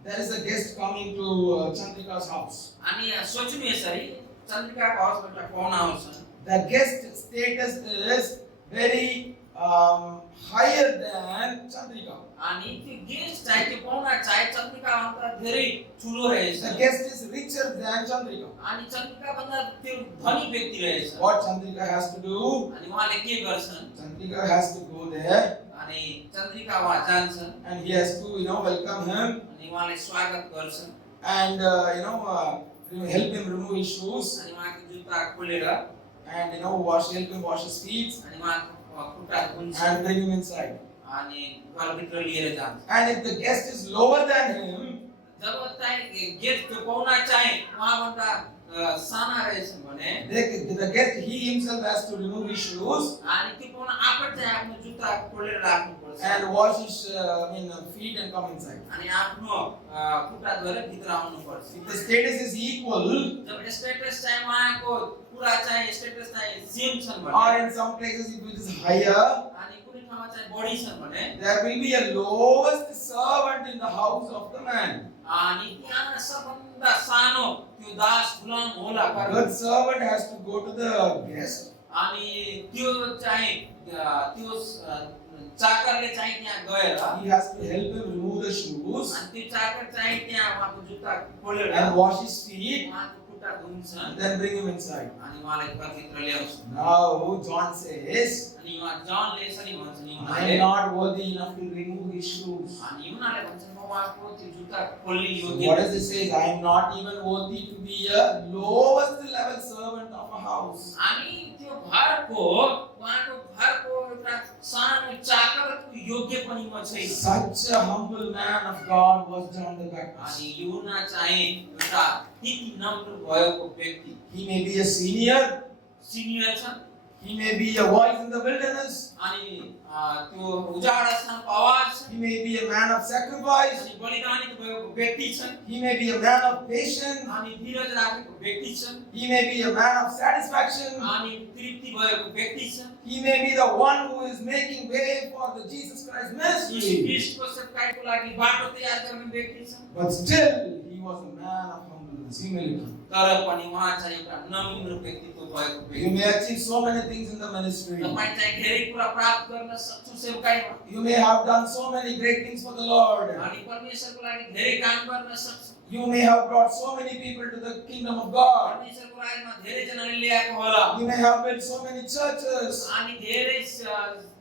there is a guest coming to Chandrika's house. अनि सोच्नु यसरी चन्द्रिकाको हाउसबाट पाहुना आउँछन्। The guest status is very higher than Chandrika. अनि त्यो गेस्ट चाहिँ त्यो पाहुना चाहिँ चन्द्रिका भन्दा धेरै ठुलो रहेछ। The guest is richer than Chandrika. अनि चन्द्रिका भन्दा त्यो धनी व्यक्ति रहेछ। What Chandrika has to do? अनि उहाँले के गर्छन्? Chandrika has to go there. अनि चन्द्रिका वहाँ जान्छन् And he has to, welcome him अनि उहाँले स्वागत गर्छन् and, help him remove his shoes अनि उहाँको जुत्ता खोलेर and, help him wash his feet अनि उहाँको खुट्टा धुन्छन् and bring him inside. अनि घरभित्र लिएर जान्छ। And if the guest is lower than him, जब चाहिँ गेस्ट त्यो पाहुना चाहिँ उहाँभन्दा साना रहेछन् भने the guest, he himself has to remove his shoes अनि त्यो पाहुना आफै चाहिँ आफ्नो जुत्ता खोलेर राख्नुपर्छ and wash his feet and come inside. अनि आफ्नो खुट्टा धोएर भित्र आउनुपर्छ If the status is equal, जब स्टेटस चाहिँ उहाँको पुरा चाहिँ स्टेटस चाहिँ सेम छन् or भने in some places if it is higher, अनि कुनै ठाउँमा चाहिँ बढी छन् भने there will be a lowest servant in the house of the man. अनि त्यहाँ सबभन्दा सानो त्यो दास गुलाम होला Good servant has to go to the guest अनि त्यो चाहिँ त्यो चाकरले चाहिँ त्यहाँ गएर he has to help him remove the shoes अनि त्यो चाकर चाहिँ त्यहाँ उहाँको जुत्ता खोलेर and wash his feet उहाँको खुट्टा धुन्छ and then bring him inside. अनि उहाँलाई घरभित्र ल्याउँछ Now John says, अनि उहाँ जनले यसरी भन्छन् I युहन्नाले am not worthy enough to remove his shoes. अनि युहन्नाले भन्छन् म उहाँको त्यो जुत्ता खोल्ने So योग्य what does it say? I am not even worthy to be a lowest level servant of a house. अनि त्यो घरको उहाँको घरको एउटा सानो चाकरको योग्य पनि म छैन Such a humble man of God was John the Baptist. अनि युहन्ना चाहिँ एउटा त्यति नम्र भएको व्यक्ति He may be a senior, senior छन् he may be a voice in the wilderness, अनि त्यो उजाड स्थानको आवाज छ he may be a man of sacrifice, अनि बलिदानित भएको व्यक्ति छन् he may be a man of patience, अनि धीरज राखेको व्यक्ति छन् he may be a man of satisfaction, अनि तृप्ति भएको व्यक्ति छन् he may be the one who is making way for the Jesus Christ Yeshu ministry. ख्रीष्टको सेवकाईको लागि बाटो तयार गर्ने व्यक्ति छन् But still, he was a man of humbleness, humility. तर पनि उहाँ चाहिँ एउटा नम्र व्यक्तित्व भएको You व्यक्ति may achieve so many things in the ministry. तपाईँ चाहिँ धेरै कुरा प्राप्त गर्न सक्छु सेवकाईमा You may have done so many great things for the Lord. अनि परमेश्वरको लागि धेरै काम गर्न सक्छु You may have brought so many people to the kingdom of God. परमेश्वरको राज्यमा धेरै जनाले ल्याएको होला You may have built so many churches. अनि धेरै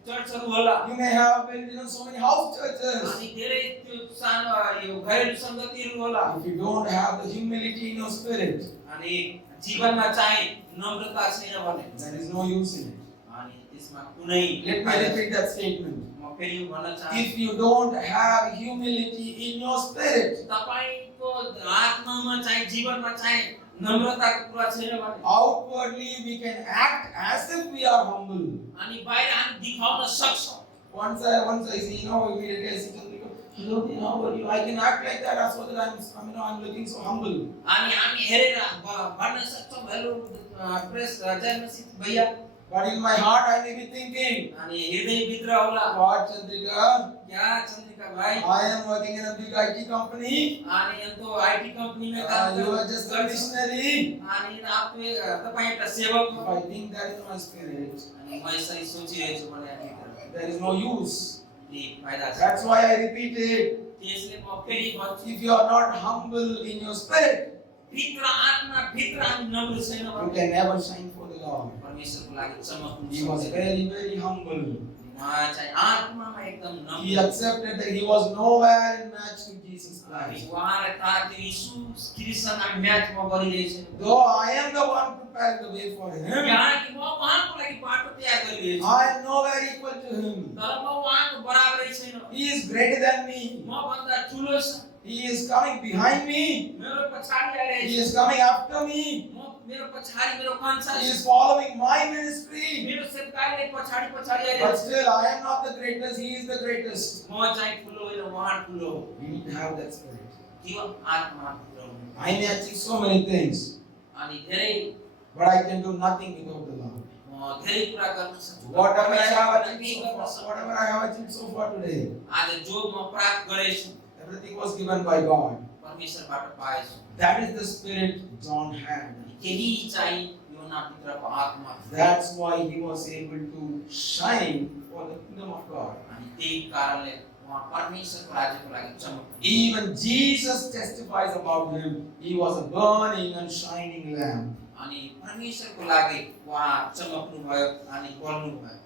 चर्चहरू होला You may have built so many house churches. अनि धेरै त्यो सानो यो घरेलु सङ्गतिहरू होला If you don't have the humility in your spirit, अनि जीवनमा चाहिँ नम्रता छैन भने there is no use in it. अनि त्यसमा कुनै Let me repeat that statement. म फेरि यो भन्न चाहन्छु If you don't have humility in your spirit, तपाईको आत्मामा चाहिँ जीवनमा चाहिँ नम्रताको कुरा छैन भने outwardly we can act as if we are humble. अनि बाहिर हामी देखाउन सक्छौँ Once I see, immediately I see something, I can act like that as well that I'm looking so humble. अनि हामी हेरेर भन्न सक्छौँ हेलो प्रेस जर्नलिस्ट भैया But in my heart I may be thinking, अनि हृदयभित्र होला what Chandrika, क्या चन्द्रिका भाइ I am working in a big IT company. अनि यस्तो आईटी कंपनी में काम You are just a missionary. अनि आप तपाईँ एउटा सेवक If हो I think that in my spirit, अनि म यसरी सोचिरहेछु भने भित्र there is no use. केही फाइदा छैन That's why I repeat it. त्यसले म फेरि भन्छु If you are not humble in your spirit, भित्र आत्मा भित्र हामी नम्र छैन you भने can never shine for the Lord. परमेश्वरको लागि चमक्नु He was सक्दैन very, very humble. उहाँ चाहिँ आत्मामा एकदम He नम्र accepted that he was nowhere in match to Jesus अनि Christ. उहाँलाई थाहा थियो यीशु ख्रीष्टसँग हामी म्याचमा गरिरहेछौँ Though I am the one preparing the way for him, किनकि म उहाँको लागि बाटो तयार गरिरहेछु I am nowhere equal to him. तर म उहाँको बराबरै छैन He is greater than me. म भन्दा ठुलो छ He is coming behind me. मेरो पछाडि He आइरहेछ is coming after me. म मेरो पछाडि मेरो कन्सा He is following my ministry. मेरो सेवकाईले पछाडि पछाडि But आइरहेछ still, I am not the greatest. He is the greatest. म चाहिँ ठुलो होइन उहाँ ठुलो हो We need to have that spirit. त्यो आत्मा भित्र हुनु I may achieve so many things, अनि धेरै but I can do nothing without the Lord. म धेरै कुरा गर्न सक्छु Whatever I have केही achieved so गर्न far, सक्छु whatever I have achieved so far today, आज जो म प्राप्त गरेछु everything was given by God. परमेश्वरबाट पाएछु That is the spirit John had. केही चाहिँ यो नाभित्रको आत्मा थियो। That's why he was able to shine for the kingdom of God. अनि त्यही कारणले उहाँ परमेश्वरको राज्यको लागि चमक्नु Even Jesus testifies about him. He was a burning and shining lamp. अनि परमेश्वरको लागि उहाँ चमक्नु भयो अनि बल्नु भयो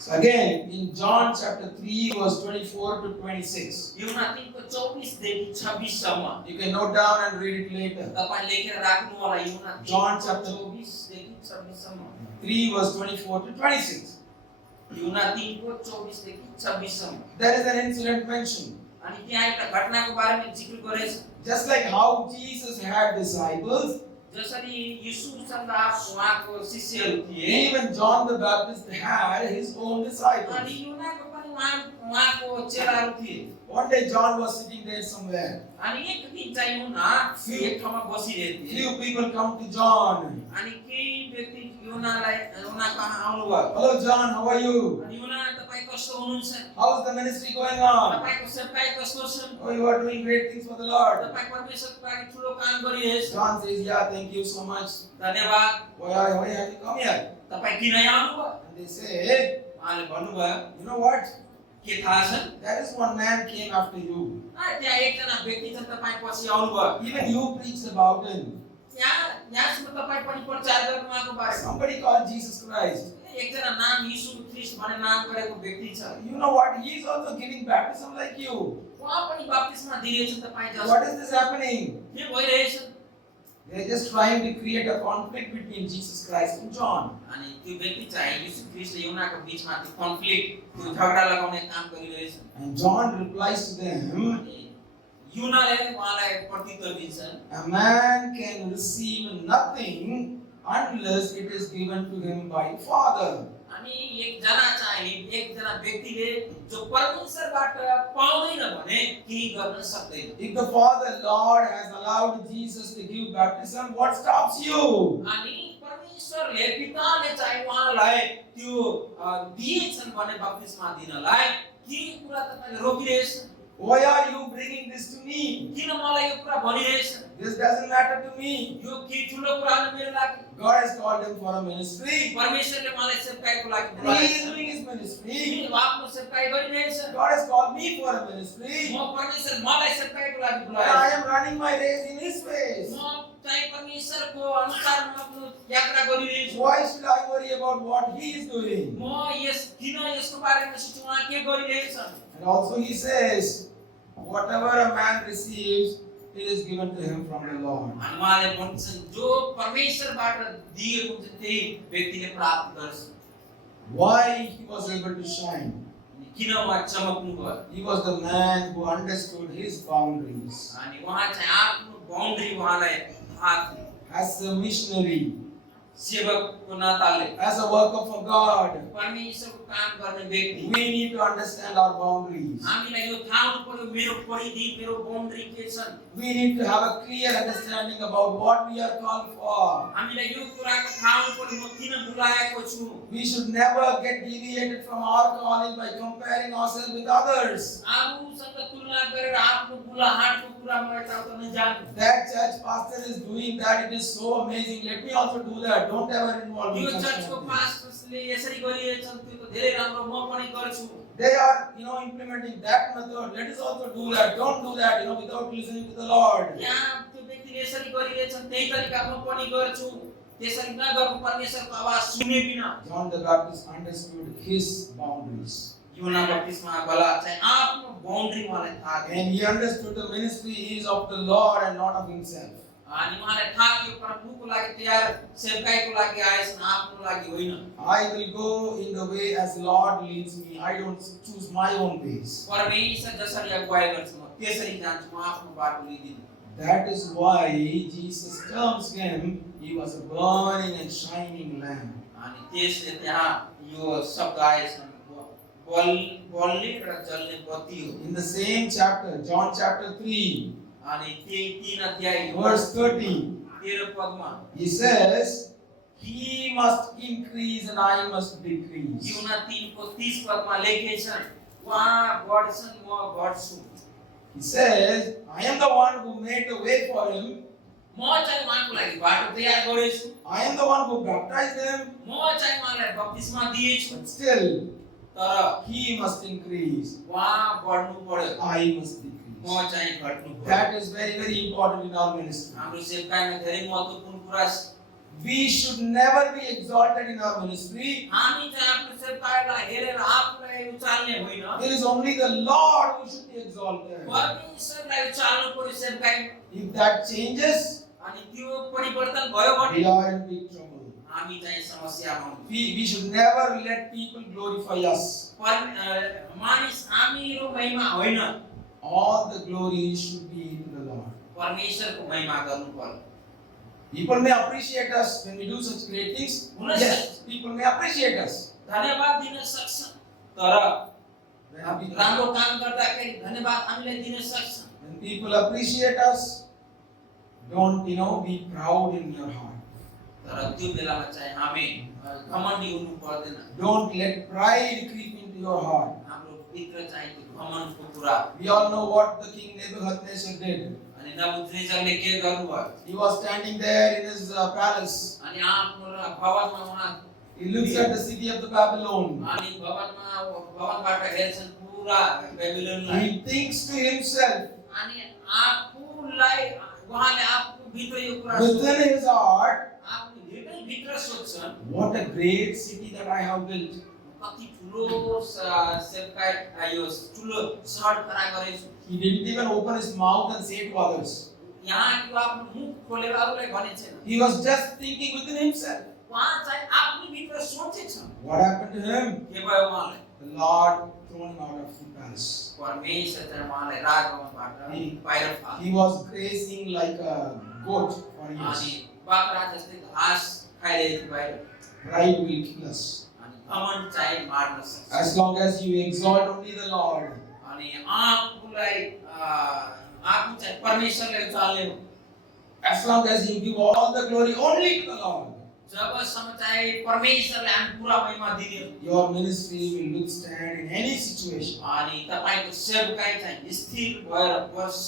So again, in John chapter 3, verse 24 to 26. युहन्ना 3को 24 देखि 26 सम्म You can note down and read it later. तपाईं लेखेर राख्नु होला युहन्ना John chapter 24 देखि 26 सम्म 3, verse 24 to 26. युहन्ना 3को 24 देखि 26 सम्म There is an incident mentioned. अनि त्यहाँ एउटा घटनाको बारेमा जिक्र गरेछ Just like how Jesus had disciples, जसरी यीशुसँग उहाँको शिष्यहरू थिए Even John the Baptist had his own अनि disciples. युहन्नाको पनि उहाँको चेलाहरू थिए One day John was sitting there somewhere. अनि एक दिन चाहिँ युहन्ना एक ठाउँमा बसिरहेको थिए Few people come to John. अनि केही व्यक्ति युहन्नाको आउनुभयो Hello John, how are you? अनि युहन्ना तपाईँ कस्तो हुनुहुन्छ How's the ministry going on? तपाईको सेवकाई कस्तो छ Oh, you are doing great things for the Lord. तपाईँ परमेश्वरको लागि ठुलो काम गरिरहेछ John says, yeah, thank you so much. धन्यवाद Why have you come here? तपाईँ किन यहाँ आउनुभयो And they say, उहाँले भन्नुभयो you know what? के थाहा छ There is one man came after you. त्यहाँ एकजना व्यक्ति छ तपाईँ पछि आउनुभयो Even you preached about him. यहाँसम्म तपाईँ पनि प्रचार गर्नु उहाँको बारेमा Somebody called Jesus Christ. एकजना नाम यीशु ख्रीष्ट भन्ने नाम गरेको व्यक्ति छ You know what? He is also giving baptism like you. उहाँ पनि बप्तिस्मा दिइरहेछ तपाईँ जस्तो What is this happening? के भइरहेछ They are just trying to create a conflict between Jesus Christ and John. अनि त्यो व्यक्ति चाहिँ यीशु ख्रीष्ट र युहन्नाको बीचमा त्यो कन्फ्लिक्ट त्यो झगडा लगाउने काम गरिरहेछ And John replies to them, अनि युहन्नाले उहाँलाई प्रत्युत्तर दिन्छ a man can receive nothing unless it is given to him by the Father. अनि एकजना व्यक्तिले जो परमेश्वरबाट पाउँदैन भने केही गर्न सक्दैन If the Father, Lord, has allowed Jesus to give baptism, what stops you? अनि परमेश्वरले पिताले चाहिँ उहाँलाई त्यो दिएछन् भने बप्तिस्मा दिनलाई के कुरा तपाईले रोकिरहेछ Why are you bringing this to me? किन मलाई यो कुरा भनिरहेछ This doesn't matter to me. यो के ठुलो कुरा हो मेरो लागि God has called him for a ministry. परमेश्वरले मलाई सेवकाईको लागि He बुलाएको is छ doing his ministry. म आफ्नो सेवकाई गरिरहेछ God has called me for a ministry. म परमेश्वर मलाई सेवकाईको लागि And बुलाएको I am running my race in his ways. म चाहिँ परमेश्वरको अनुसार म आफ्नो यात्रा गरिरहेछु Why should I worry about what he is doing? म किन यसको बारेमा सोच्छु उहाँ के गरिरहेछन् And also he says, whatever a man receives, it is given to him from the Lord. अनि उहाँले भन्छन् जो परमेश्वरबाट दिएको हुन्छ त्यही व्यक्तिले प्राप्त गर्छ Why he was able to shine? अनि किन उहाँ चमक्नु भयो He was the man who understood his boundaries. अनि उहाँ चाहिँ आफ्नो बाउन्ड्री उहाँलाई थाहा थियो As a missionary, सेवकको नाताले as a worker for God, परमेश्वरको काम गर्ने व्यक्ति we need to understand our boundaries. हामीलाई यो थाहा हुनु पर्यो मेरो परिधि मेरो बाउन्ड्री के छन् We need to have a clear understanding about what we are called for. हामीलाई यो कुराको थाहा हुनु पर्यो म किन बुलाएको छु We should never get deviated from our calling by comparing ourselves with others. आफूसँग तुलना गरेर आफ्नो बुलाहाटको कुरामा यताउता नजानु That church pastor is doing that. It is so amazing. Let me also do that. Don't ever involve me. Yo in such चर्चको things. पास्टरले यसरी गरिरहेछन् त्यो त धेरै राम्रो म पनि गर्छु They are, implementing that method. Let us also do that. Don't do that, without listening to the Lord. यहाँ त्यो व्यक्तिले यसरी गरिरहेछन् त्यही तरिका म पनि गर्छु त्यसरी नगर्नु परमेश्वरको आवाज सुने बिना John the Baptist understood his boundaries. युहन्ना बप्तिस्मा वाला चाहिँ आफ्नो बाउन्ड्री उहाँलाई थाहा थियो And he understood the ministry is of the Lord and not of himself. अनि उहाँलाई थाहा थियो प्रभुको लागि तयार सेवकाईको लागि आएछन् आफ्नो लागि होइन I will go in the way as Lord leads me. I don't choose my own ways. परमेश्वर जसरी अगुवाई गर्छ म त्यसरी जान्छु म आफ्नो बाटो लिदिनँ That is why Jesus terms him, he was a burning and shining lamp. अनि त्यसले त्यहाँ यो शब्द आएछन् बल्ने र जल्ने बत्ती हो In the same chapter, John chapter 3, अनि त्यही 3 अध्याय verse 30, 13 Padma he says, he must increase and I must decrease. युहन्ना 3 को 30 पदमा लेखेछन् उहाँ बढ्छन् म घट्छु He says, I am the one who made the way for him. म चाहिँ उहाँको लागि बाटो तयार गरेछु I am the one who baptized him. म चाहिँ उहाँलाई बप्तिस्मा दिएछु But still, तर he must increase. उहाँ बढ्नु पर्यो I must decrease. म चाहिँ घट्नु पर्यो That is very, very important in our ministry. हाम्रो सेवकाईमा धेरै महत्त्वपूर्ण कुरा छ We should never be exalted in our ministry. हामी चाहिँ आफ्नो सेवकाईलाई हेरेर आफूलाई उचाल्ने होइन It is only the Lord who should be exalted. परमेश्वरलाई उचाल्नु पर्यो सेवकाईमा If that changes, अनि त्यो परिवर्तन भयो भने we are in big trouble. हामी चाहिँ समस्यामा हुन्छौँ We should never let people glorify us. मानिस हामीको महिमा होइन All the glory should be to the Lord. परमेश्वरको महिमा गर्नु पर्यो People may appreciate us when we do such great things. Yes, people may appreciate us. धन्यवाद दिन सक्छ तर When, we- राम्रो काम गर्दाखेरि धन्यवाद हामीले दिन सक्छ when people appreciate us, don't be proud in your heart. तर त्यो बेलामा चाहिँ हामी घमण्डी हुनु पर्दैन Don't let pride creep into your heart. हाम्रो भित्र चाहिँ त्यो घमण्डको कुरा We all know what the king Nebuchadnezzar did. अनि नबुकद्नेजरले के गर्नुभयो He was standing there in his palace. अनि आफ्नो भवनमा उहाँ He looks at the city of the Babylon. अनि भवनबाट हेर्छन् पुरा बेबिलोनलाई He thinks to himself, अनि आफूलाई उहाँले आफू भित्र यो कुरा within his heart, आफ्नो हृदय भित्र सोच्छन् what a great city that I have built. कति ठुलो सेवकाई यो ठुलो सहर खडा गरेछु He didn't even open his mouth and say to others. यहाँ त्यो आफ्नो मुख खोलेर अरूलाई भने छैन He was just thinking within himself. उहाँ चाहिँ आफ्नो भित्र सोचेछ What happened to him? के भयो उहाँलाई The Lord thrown him out of the palace. परमेश्वर चाहिँ उहाँलाई राजभवनबाट बाहिर फाल्यो He was grazing like a goat for अनि years. बाख्रा जस्तै घाँस खाइरहेको थियो बाहिर Pride will kill us. अनि घमण्ड चाहिँ मार्न सक्छ As long as you exalt only the Lord, अनि आफूलाई आफू चाहिँ परमेश्वरले उचाल्ने हो as long as you give all the glory only to the Lord, जबसम्म चाहिँ परमेश्वरले हामी पुरा महिमा दिने हो your ministry will withstand in any situation. अनि तपाईको सेवकाई चाहिँ स्थिर भएर बस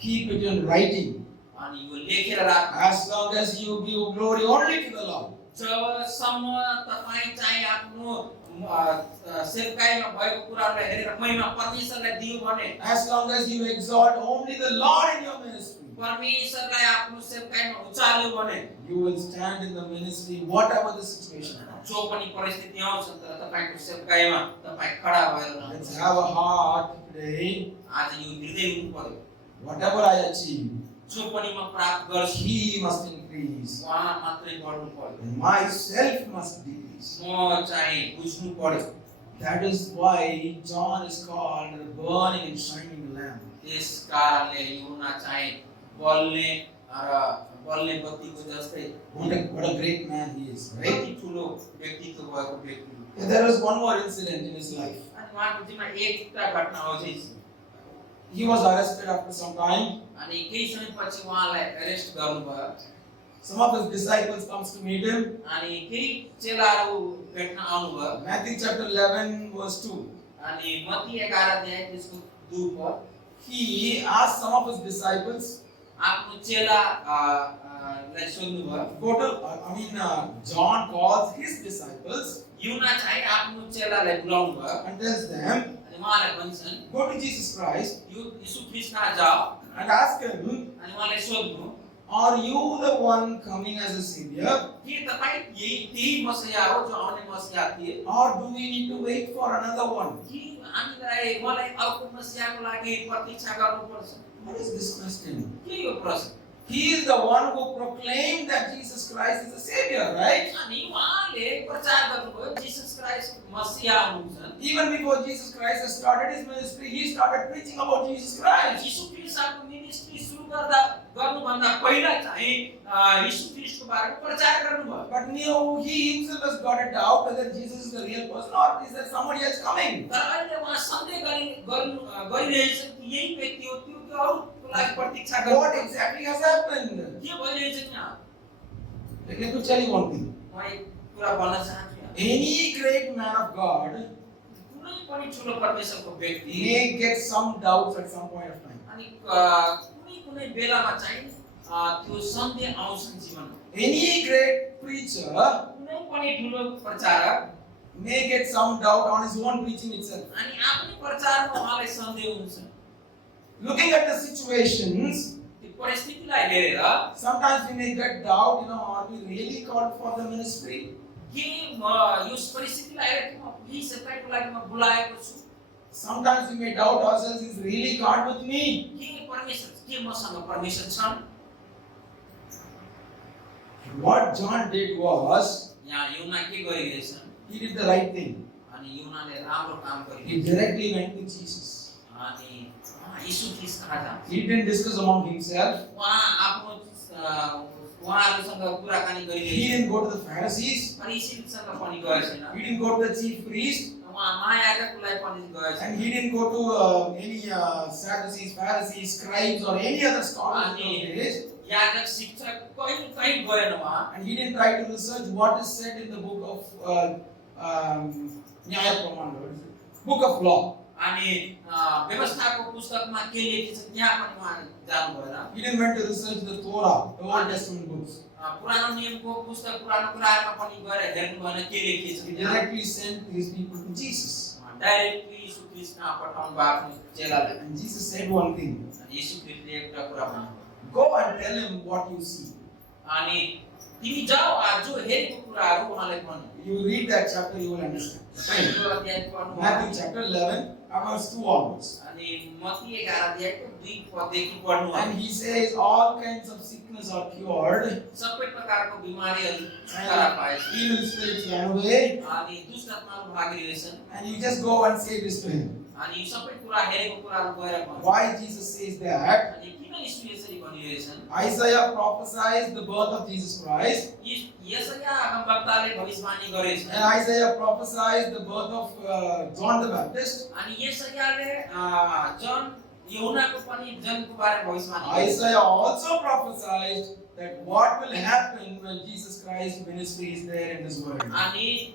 Keep it in writing. अनि यो लेखेर राख्नु As long as you give glory only to the Lord. जबसम्म तपाई चाहिँ आफ्नो सेवकाईमा भएको कुराहरूलाई हेरेर महिमा परमेश्वरलाई दियो भने As long as you exalt only the Lord in your ministry, परमेश्वरलाई आफ्नो सेवकाईमा उचाल्यो भने you will stand in the ministry whatever the situation. जो पनि परिस्थिति आउँछ तर तपाईको सेवकाईमा तपाई खडा भएर Let's रहनुहुन्छ have a heart today. आज यो हृदय हुनु पर्यो Whatever I achieve, जो पनि म प्राप्त गर्छु He must increase, उहाँ मात्रै बढ्नु पर्यो and myself must decrease. म चाहिँ बुझ्नु पर्यो That is why John is called the burning and shining lamp. त्यस कारणले यूहन्ना चाहिँ बल्ने र बल्ने बत्तीको जस्तै What a great man he is, right? कति ठुलो व्यक्तित्व भएको व्यक्ति There was one more incident in his life. अनि उहाँको जीवनमा एकटा घटना अझै छ He was arrested after some time. अनि केही समयपछि उहाँलाई एरेस्ट गर्नुभयो Some of his disciples comes to meet him. अनि केही चेलाहरू भेट्न आउनुभयो Matthew chapter 11 verse 2. अनि मत्ती 11 अध्याय त्यसको 2 पद He asked some of his disciples, आफ्नो चेलालाई सोध्नुभयो go to, John calls his disciples यूहन्ना चाहिँ आफ्नो चेलालाई बोलाउनु भयो and tells them, अनि उहाँलाई भन्छन् go to Jesus Christ यीशु ख्रीष्टमा जाऊ and ask him, अनि उहाँलाई सोध्नु are you the one coming as a savior, के तपाई त्यही मसीहा हो जो आउने मसीहा थिए or do we need to wait for another one? कि हामीलाई मलाई अर्को मसीहाको लागि प्रतीक्षा गर्नुपर्छ What is this question? के यो प्रश्न He is the one who proclaimed that Jesus Christ is the savior, right? अनि उहाँले प्रचार गर्नुभयो जीसस क्राइस्ट मसीहा हुनुहुन्छ Even before Jesus Christ has started his ministry, he started preaching about Jesus Christ. यीशु ख्रीष्टको मिनिस्ट्री सुरु गर्नुभन्दा पहिला चाहिँ यीशु ख्रीष्टको बारेमा प्रचार गर्नुभयो But he himself has got a doubt whether Jesus is the real person or is there somebody else coming. तर अहिले उहाँ सन्देह गरिरहेछन् कि यही व्यक्ति हो त्यो कि अरूको लागि प्रतीक्षा What गर्नु exactly has happened? के भइरहेछ यहाँ Let me tell you one thing. म एक कुरा भन्न चाहन्छु यहाँ। Any great man of God कुनै पनि ठुलो परमेश्वरको व्यक्ति may get some doubts at some point of time. अनि कुनै बेलामा चाहिँ त्यो सन्देह आउँछन् जीवनमा Any great preacher कुनै पनि ठुलो प्रचारक may get some doubt on his own preaching itself. अनि आफ्नै प्रचारमा उहाँलाई सन्देह हुन्छ Looking at the situations, त्यो परिस्थितिलाई हेरेर sometimes we may get doubt, are we really called for the ministry? के म यो परिस्थितिलाई हेरेर के म यही सेवकाईको लागि म बोलाएको छु Sometimes we may doubt ourselves, is really God with me? के परमेश्वर के मसँग परमेश्वर छन् What John did was, यहाँ यूहन्ना के गरिरहेछन् he did the right thing. अनि यूहन्नाले राम्रो काम He गरिरहेछ directly went to Jesus. अनि यीशु ख्रीष्ट कहाँ जान्छ He didn't discuss among himself. उहाँ आफ्नो उहाँहरूसँग कुराकानी He गरिरहेछ। didn't go to the Pharisees. फरिसीसँग पनि गएको छैन। He didn't go to the chief priest. उहाँ महायाजकलाई पनि गएको And छैन। he didn't go to any Sadducees, Pharisees, scribes, or any other scholars in those days. याजक शिक्षक कहीँ गएन उहाँ। And he didn't try to research what is said in the book of Nyaya Pramana, what is it? Book of law. अनि व्यवस्थाको पुस्तकमा के लेखिन्छ त्यहाँ पनि उहाँ जानु भएन। He didn't went to research the Torah, the Old Testament books. पुरानो नियमको पुस्तक पुरानो कुराहरुमा पनि गएर हेर्नु भएन के लेखिएको छ। He directly sent his people to Jesus. Directly यीशु ख्रीष्टमा पठाउनु भएको चेलालाई। And Jesus said one thing. अनि यीशु ख्रीष्टले एउटा कुरा भन्नुभयो, Go and tell him what you see. अनि तिमी जाऊ जो हेरेको कुराहरु उहाँलाई भन्नु। You read that chapter, you will understand. यो अध्याय पढ्नु। Matthew chapter 11, verse 2 onwards. अनि मत्ती 11 अध्यायको 2 पददेखि पढ्नु। And he says all kinds of sickness are cured. सबै प्रकारको बिमारीहरु छुटकारा पाएछ। Evil spirits ran away. अनि दुष्ट आत्माहरु भागिरहेछन्। And you just go and say this to him. अनि यो सबै कुरा हेरेको कुराहरु गएर भन्नु। Why Jesus says that? अनि किन यीशु यसरी भनिरहेछन्? Isaiah prophesies the birth of Jesus Christ. यशाया अगमवक्ताले भविष्यवाणी गरेछ। And Isaiah prophesies the birth of John the Baptist. अनि यशायाले जन यूहन्नाको पनि जन्मको बारेमा भविष्यवाणी गरेछ। Isaiah also prophesied that what will happen when Jesus Christ's ministry is there in this world. अनि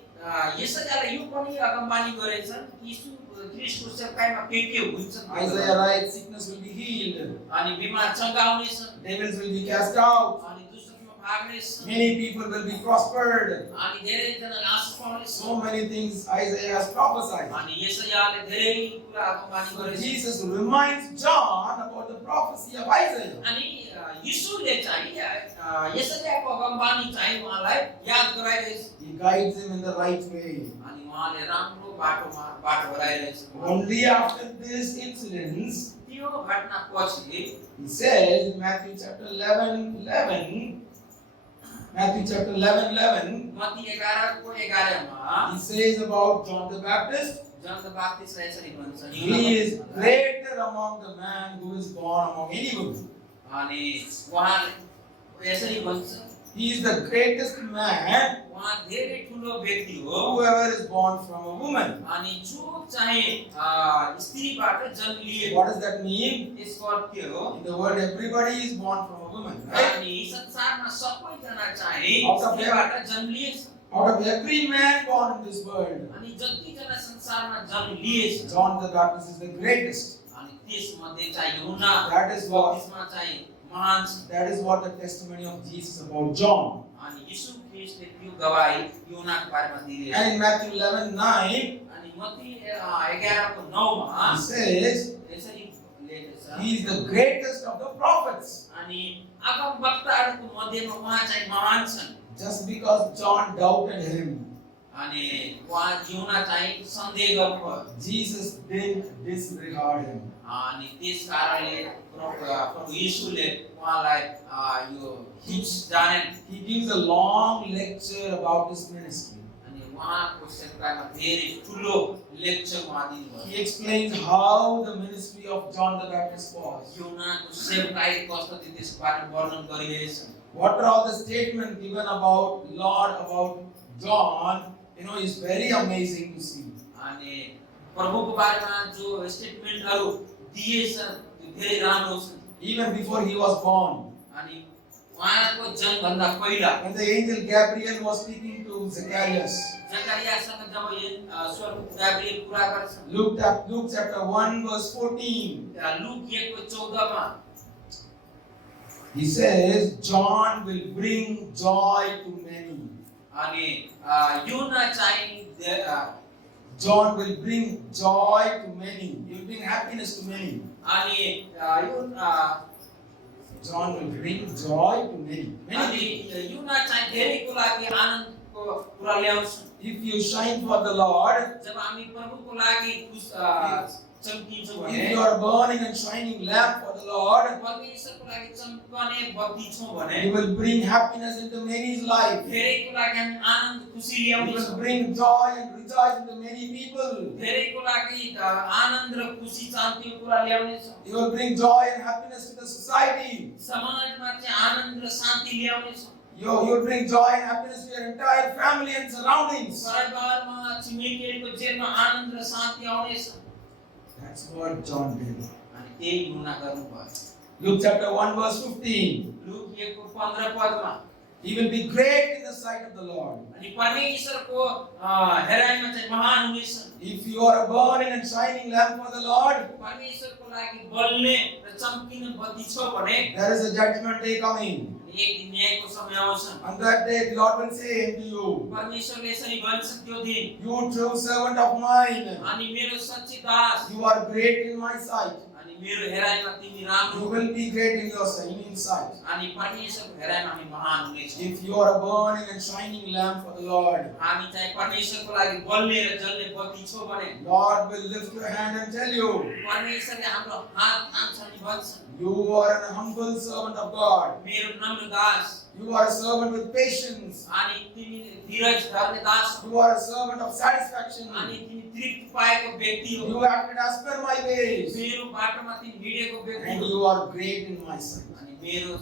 यशायाले यो पनि अगमवाणी गरेछन् यीशु ख्रीष्टको सेवकाईमा के हुन्छ। Isaiah writes, sickness will be healed, अनि बिमार चंगा हुनेछन्, devils will be cast out, अनि दुष्टमा भाग्नेछन्, many people will be prospered. अनि धेरै जनाले आशीष पाउनेछन्। So many things Isaiah has prophesied. अनि यशायाले धेरै कुरा अगमवाणी So गरेछ। Jesus reminds John about the prophecy of Isaiah. अनि यीशुले चाहिँ यशायाको अगमवाणी चाहिँ उहाँलाई याद गराइरहेछ। He guides him in the right way. अनि उहाँले राम्रो बाटो गराइरहेछ। Only after this incidents, त्यो घटनापछि he says in Matthew chapter 11:11, Matthew chapter 11:11, मत्ती 11 को 11 मा he says about John the Baptist, जन द बाप्टिस्ट यसरी भन्छ। he is greater among the man who is born among any woman. अनि उहाँले यसरी भन्छ, He is the greatest man, उहाँ धेरै ठुलो व्यक्ति हो। whoever is born from a woman. अनि जो चाहिँ स्त्रीबाट जन्म लिए। What does that mean? यसको अर्थ के हो? In the world, everybody is born from a woman, right? अनि संसारमा सबैजना चाहिँ Out of स्त्रीबाट जन्म लिएछ। Out of every man born in this world, अनि जति जना संसारमा जन्म लिएछ, John the Baptist is the greatest. अनि त्यसमध्ये चाहिँ यूहन्ना That is what- बप्तिस्मा चाहिँ महान छ। That is what the testimony of Jesus about John. अनि यीशु ख्रीष्टले त्यो गवाही यूहन्नाको बारेमा दिए। And in Matthew 11:9, अनि मत्ती 11 को 9 मा he says यसरी लेखेको छ, he is the greatest of the prophets. अनि अगमवक्ताहरूको मध्येमा उहाँ चाहिँ महान छन्। Just because John doubted him, अनि उहाँ यूहन्ना चाहिँ सन्देह गर्नुभयो। Jesus didn't disregard him. अनि त्यस कारणले प्रभु यीशुले उहाँलाई यो हिच जानेन। He gives a long lecture about his ministry. अनि उहाँको सेवकाईमा धेरै ठुलो लेक्चर उहाँ दिनुभयो। He explains how the ministry of John the Baptist was. यूहन्नाको सेवकाई कस्तो थियो त्यसको बारेमा वर्णन गरिरहेछ। What are all the statements given about Lord, about John, is very amazing to see. अनि प्रभुको बारेमा जो स्टेटमेन्टहरु दिएछन् त्यो धेरै राम्रो छ। Even before he was born, अनि उहाँको जन्म भन्दा पहिला when the angel Gabriel was speaking to Zacharias, जकरियासँग जब स्वर्गदूत गाब्रिएल कुरा गर्छ, Luke chapter 1 verse 14, लुक 1:14 मा he says, John will bring joy to many. अनि यूहन्ना चाहिँ John will bring joy to many. He will bring happiness to many. अनि John will bring joy to many. अनि Many. यूहन्ना चाहिँ धेरैको लागि आनन्दको कुरा ल्याउँछ। If you shine for the Lord, जब हामी प्रभुको लागि चम्किन्छौ if भने, you are burning and shining lamp for the Lord, परमेश्वरको लागि चम्कने बत्ती छौँ भने, you will bring happiness into many's life. धेरैको लागि हामी आनन्द खुसी You ल्याउने will छौँ। bring joy and rejoice into many people. धेरैको लागि आनन्द र खुसी शान्तिको कुरा ल्याउने छौँ। You will bring joy and happiness to the society. समाजमा चाहिँ आनन्द र शान्ति ल्याउने छौँ। You will bring joy and happiness to your entire family and surroundings. परिवारमा छिमेकीहरूको जेलमा आनन्द र शान्ति आउनेछ। That's what John did. अनि त्यही यूहन्ना गर्नुभयो। Luke chapter 1 verse 15. लुक 1 को 15 Padma He will be great in the sight of the Lord. अनि परमेश्वरको हेराइमा चाहिँ महान हुनेछ। If you are a burning and shining lamp for the Lord, परमेश्वरको लागि बल्ने र चम्किने बत्ती छ भने there is a judgment day coming. एक दिन न्यायको समय आउँछ। On that day, the Lord will say unto you, परमेश्वरले यसरी भन्छ त्यो दिन, you true servant of mine, अनि मेरो सच्ची दास, you are great in my sight. अनि मेरो हेराइमा तिमी राम्रो, You will be great in your sight. अनि परमेश्वरको हेराइमा हामी महान हुनेछौँ। If you are a burning and shining lamp for the Lord, हामी चाहिँ परमेश्वरको लागि बल्ने र जल्ने बत्ती छौँ भने Lord will lift your hand and tell you, परमेश्वरले हाम्रो हात थाम्छ अनि भन्छ, you are an humble servant of God. मेरो नम्र दास, You are a servant with patience. अनि तिमी धीरज धर्ने दास, You are a servant of satisfaction. अनि तिमी तृप्ति पाएको व्यक्ति हो। You acted as per my ways. मेरो बाटोमा तिमी हिँडेको व्यक्ति And हो। you are great in my sight. अनि मेरो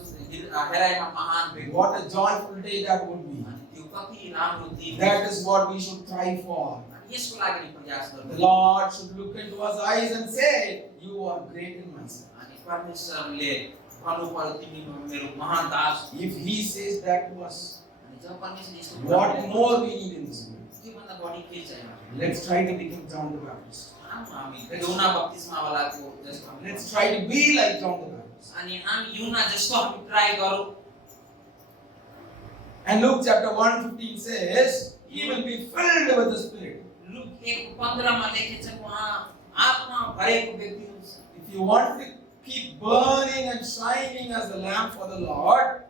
हेराइमा महान व्यक्ति। What a joyful day that would be. अनि त्यो कति राम्रो दिन। That is what we should try for. अनि यसको लागि नि प्रयास The गर्नु। Lord should look into us eyes and say, you are great in my sight. अनि परमेश्वरले भन्नु पर्यो तिमी मेरो महान दास। If He says that to us, अनि जब परमेश्वरले यस्तो what भन्नुहुन्छ, more we need in this world? त्योभन्दा बढी के चाहियो? Let's try to become John the Baptist. हामी यूहन्ना बप्तिस्मावालाको जस्तो हामी Let's try to be like John the Baptist. अनि हामी यूहन्ना जस्तो हामी ट्राई गरौँ। And Luke chapter 1:15 says, he will be filled with the Spirit. Look 1:15 मा लेखेको छ उहाँ आत्मा भरेको व्यक्ति हुन्छ। If you want to keep burning and shining as a lamp for the Lord,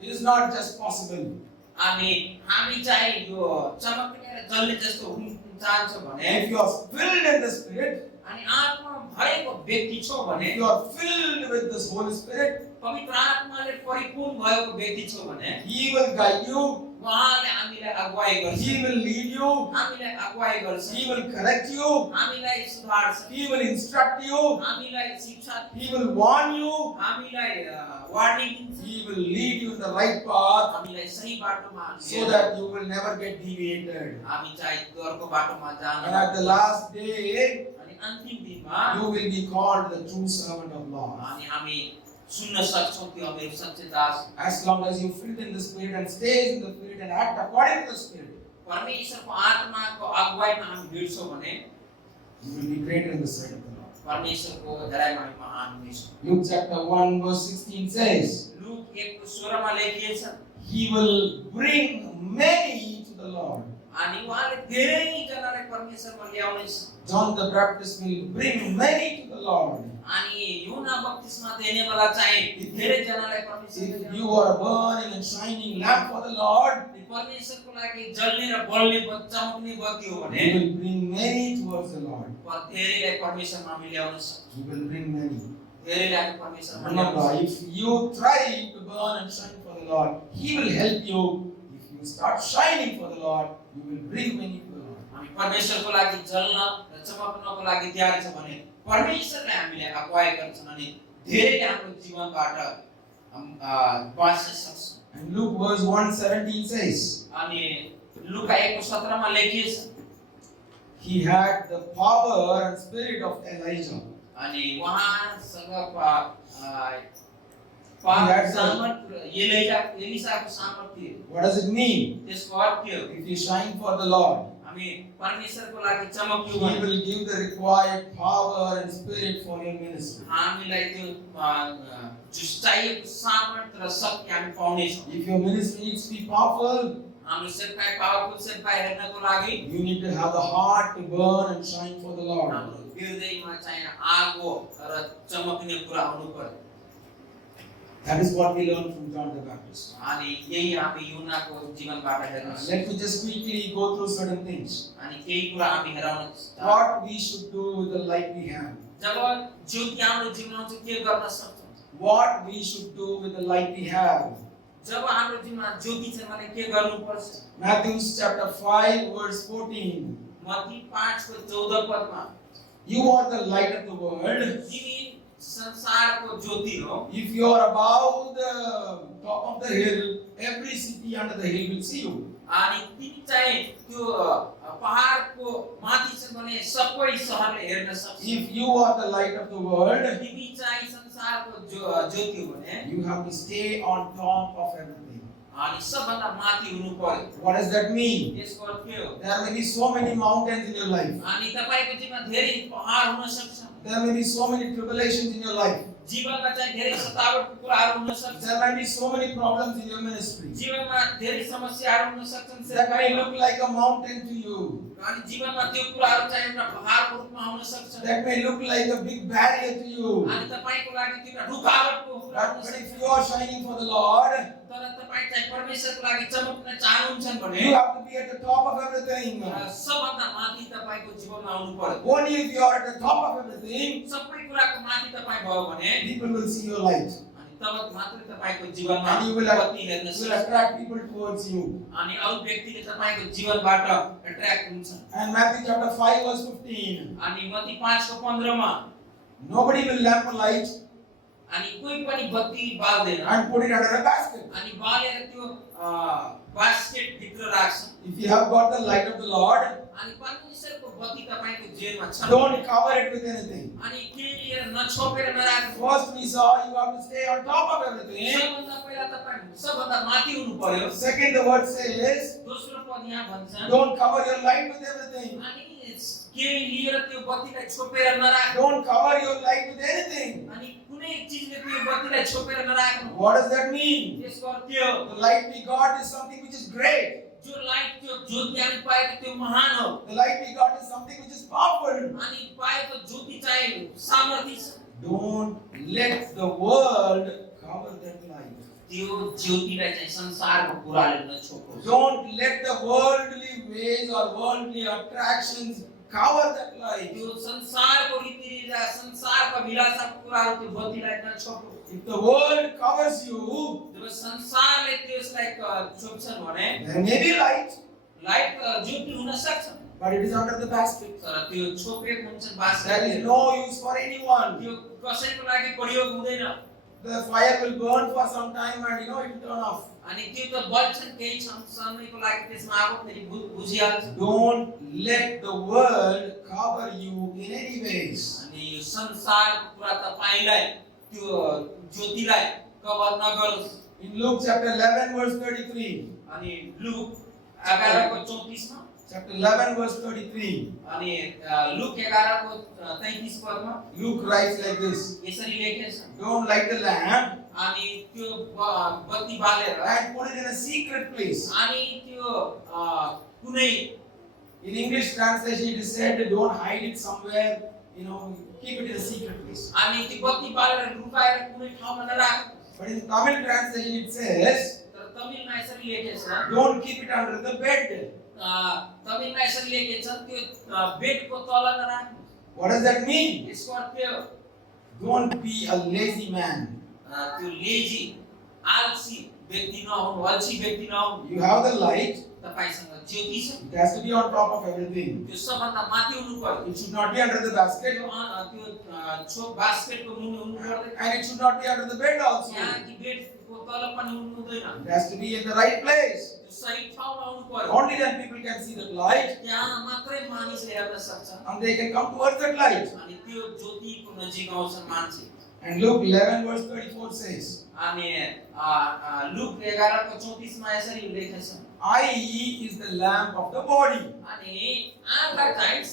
it is not just possible. अनि हामी चाहिँ यो चमक्ने र जल्ने जस्तो हुन चाहन्छौँ भने, And if you are filled in the Spirit, अनि आत्मा भरेको व्यक्ति छौ भने, if you are filled with this Holy Spirit, पवित्र आत्माले परिपूर्ण भएको व्यक्ति छौ भने, He will guide you, उहाँले हामीलाई अगुवाई गर्छ, He will lead you, हामीलाई अगुवाई गर्छ, He will correct you, हामीलाई सुधार्छ, He will instruct you, हामीलाई शिक्षा दिन्छ, He will warn you, हामीलाई वार्निङ दिन्छ, He will lead you in the right path हामीलाई सही बाटोमा so that you will never get deviated. हामी चाहिँ अर्को बाटोमा जान। And at the last day, अनि अन्तिम दिनमा you will be called the true servant of God. अनि हामी सुन्न सक्छौँ कि मेरो सच्चे दास। As long as you filled in the Spirit and stays in the Spirit and act according to the Spirit, परमेश्वरको आत्माको अगुवाईमा हामी हिँड्छौँ भने you will be greater in the sight of the Lord. परमेश्वरको हेराइमा हामी महान हुनेछौँ। Luke chapter 1 verse 16 says, look 1:16 मा लेखिएको छ, He will bring many to the Lord. अनि उहाँले धेरै जनालाई परमेश्वरमा ल्याउनेछ। John the Baptist will bring many to the Lord. अनि यूहन्ना बप्तिस्मा दिनेवाला चाहिँ धेरै जनालाई परमेश्वरमा If ल्याउनेछ। you are a burning and shining lamp for the Lord, परमेश्वरको लागि जल्ने र बल्ने चमक्ने बत्ती हो भने you will bring many towards the Lord. धेरैलाई परमेश्वरमा हामी ल्याउन सक्छौँ। You will bring many. धेरैलाई हामी परमेश्वरमा ल्याउन Remember, सक्छौँ। if you try to burn and shine for the Lord, He will help you. If you start shining for the Lord, you will bring many to the Lord. हामी परमेश्वरको लागि जल्न र चमक्नको लागि तयार छ भने परमेश्वरले हामीले अगुवाई गर्छन् अनि धेरैले हाम्रो जीवनबाट बाँच्न सक्छन्। And Luke verse 1:17 says, अनि लुका 1:17 मा लेखिएको छ, He had the power and spirit of Elijah. अनि उहाँसँग एलिसाको सामर्थ्य। What does it mean? त्यसको अर्थ के हो? If you shine for the Lord, हामी परमेश्वरको लागि चमक्यौँ He भने will give the required power and spirit for your ministry. हामीलाई त्यो जुन चाहिएको सामर्थ्य र शक्ति हामी पाउनेछौँ। If your ministry needs to be powerful, हाम्रो सेवकाई पावरफुल सेवकाई हेर्नको लागि you need to have the heart to burn and shine for the Lord. हाम्रो हृदयमा चाहिँ आगो र चमक्ने कुरा हुनु पर्यो। That is what we learn from John the Baptist. अनि यही हामी युहन्नाको जीवनबाट हेर्न सक्छौँ। Let me just quickly go through certain things. अनि केही कुरा हामी हेराउन चाहन्छौँ। What we should do with the light we have. जब ज्योति हाम्रो जीवनमा चाहिँ के गर्न सक्छौँ? What we should do with the light we have. जब हाम्रो जीवनमा ज्योति छ भने के गर्नुपर्छ? Matthew chapter 5 verse 14. मत्ती 5 को 14 Padma You are the light of the world. तिमी संसारको ज्योति हो। If you are above the top of the hill, every city under the hill will see you. अनि तिमी चाहिँ त्यो पहाडको माथि छ भने सबै शहरले हेर्न सक्छ। If you are the light of the world, तिमी चाहिँ संसारको ज्योति हो भने you have to stay on top of everything. अनि सबभन्दा माथि हुनु पर्यो। What does that mean? यसको अर्थ के हो? There may be so many mountains in your life. अनि तपाईको जीवनमा धेरै पहाड हुन सक्छ। There may be so many tribulations in your life. जीवनमा चाहिँ धेरै सतावटको कुराहरू हुन सक्छ। There may be so many problems in your ministry. जीवनमा धेरै समस्याहरू हुन सक्छन्। That may look like a mountain to you. अनि जीवनमा त्यो कुराहरू चाहिँ एउटा पहाडको रूपमा हुन सक्छ। That may look like a big barrier to you. अनि तपाईको लागि त्यो एउटा रुकावटको कुरा हुन But सक्छ। if you are shining for the Lord, तर तपाई चाहिँ परमेश्वरको लागि चमक्न चाहनुहुन्छ भने you have to be at the top of everything. सबभन्दा माथि तपाईको जीवनमा आउनु पर्यो। Only if you are at the top of everything, सबै कुराको माथि तपाई भयो भने people will see your light. अनि तब मात्रै तपाईको जीवनमा And you will बत्ती हेर्न सक्छ। attract people towards you. अनि अरु व्यक्तिले तपाईको जीवनबाट एट्र्याक्ट हुन्छन्। And Matthew chapter 5 verse 15. अनि मत्ती 5 को 15 मा Nobody will lamp a light अनि कोही पनि बत्ती बाल्दैन and put it under a basket. अनि बालेर त्यो बास्केट भित्र राख्छ। If you have got the light of the Lord, अनि परमेश्वरको बत्ती तपाईको जीवनमा छ don't cover it with anything. अनि के लिएर नछोपेर नराख्नु। First we saw you have to stay on top of everything. सबभन्दा पहिला तपाई सबभन्दा माथि हुनु पर्यो। Second, the word says, दोस्रो पद यहाँ भन्छ don't cover your light with everything. अनि के लिएर त्यो बत्तीलाई छोपेर नराख्नु। Don't cover your light with anything. अनि कुनै चीजले त्यो बत्तीलाई छोपेर नराख्नु। What does that mean? त्यसको अर्थ के हो? The light we got is something which is great. जो लाइट त्यो ज्योति हामी पाएको त्यो महान हो। The light we got is something which is powerful. अनि पाएको ज्योति चाहिँ सामर्थ्य छ। Don't let the world cover that light. त्यो ज्योतिलाई चाहिँ संसारको कुराले नछोप्नु। Don't let the worldly ways or worldly attractions cover that light. त्यो संसारको रीतिरिवाज संसारको अभिलाषाको कुराहरू त्यो बत्तीलाई नछोप्नु। If the world covers you, जब संसारले त्यसलाई छोप्छन् भने there may be light, light ज्योति हुन सक्छ but it is under the basket. तर त्यो छोपेको हुन्छ That बास्केटले। is no use for anyone. त्यो कसैको लागि प्रयोग हुँदैन। The fire will burn for some time and it will turn off. अनि त्यो त बल्छन् केही समयको लागि त्यसमा आगो फेरि बुझिहाल्छ। Don't let the world cover you in any ways. अनि यो संसारको कुरा तपाईलाई त्यो ज्योतिलाई कभर नगरोस्। In Luke chapter 11 verse 33. अनि लुक 11 को 34 मा Chapter 11 verse 33. अनि लुक 11 को 33 Padma Luke writes like this. यसरी लेखेको छ। Don't light the lamp अनि त्यो बत्ती बालेर and put it in a secret place. अनि त्यो कुनै In English translation it is said don't hide it somewhere, keep it in a secret place. अनि त्यो बत्ती बालेर लुकाएर कुनै ठाउँमा नराख्नु। But in Tamil translation it says तर तमिलमा यसरी लेखेको छ don't keep it under the bed. तमिलमा यसरी लेखेको छ त्यो बेडको तल नराख्नु। What does that mean? यसको अर्थ के हो? Don't be a lazy man. त्यो लेजी आलसी व्यक्ति नहुनु, अल्छी व्यक्ति नहुनु। You have the light, तपाईसँग ज्योति छ it has to be on top of everything. त्यो सबभन्दा माथि हुनु पर्यो। It should not be under the basket त्यो छोप बास्केटको मुनि हुनु पर्दैन। and it should not be under the bed also. यहाँ कि बेडको तल पनि हुनु हुँदैन। It has to be in the right place. त्यो सही ठाउँमा हुनु पर्यो। Only then people can see the light त्यहाँ मात्रै मानिसले हेर्न सक्छ and they can come towards that light. अनि त्यो ज्योतिको नजिक आउँछन् मान्छे। And Luke 11 verse 34 says, अनि लुक 11 को 34 मा यसरी लेखेको छ eye is the lamp of the body. अनि आँखा चाहिँ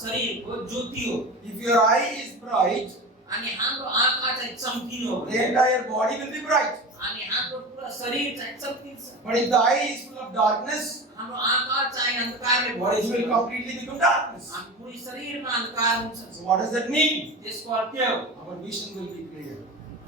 शरीरको ज्योति हो। If your eye is bright, अनि हाम्रो आँखा चाहिँ चम्किनु हो the entire body will be bright. अनि हाम्रो पुरा शरीर चाहिँ चम्किन्छ। But if the eye is full of darkness, हाम्रो आँखा चाहिँ अन्धकारले it भरिएको will हुन्छ। completely become darkness. हाम्रो पुरै शरीरमा अन्धकार हुन्छ। So what does that mean? त्यसको अर्थ के हो? Our vision will be clear.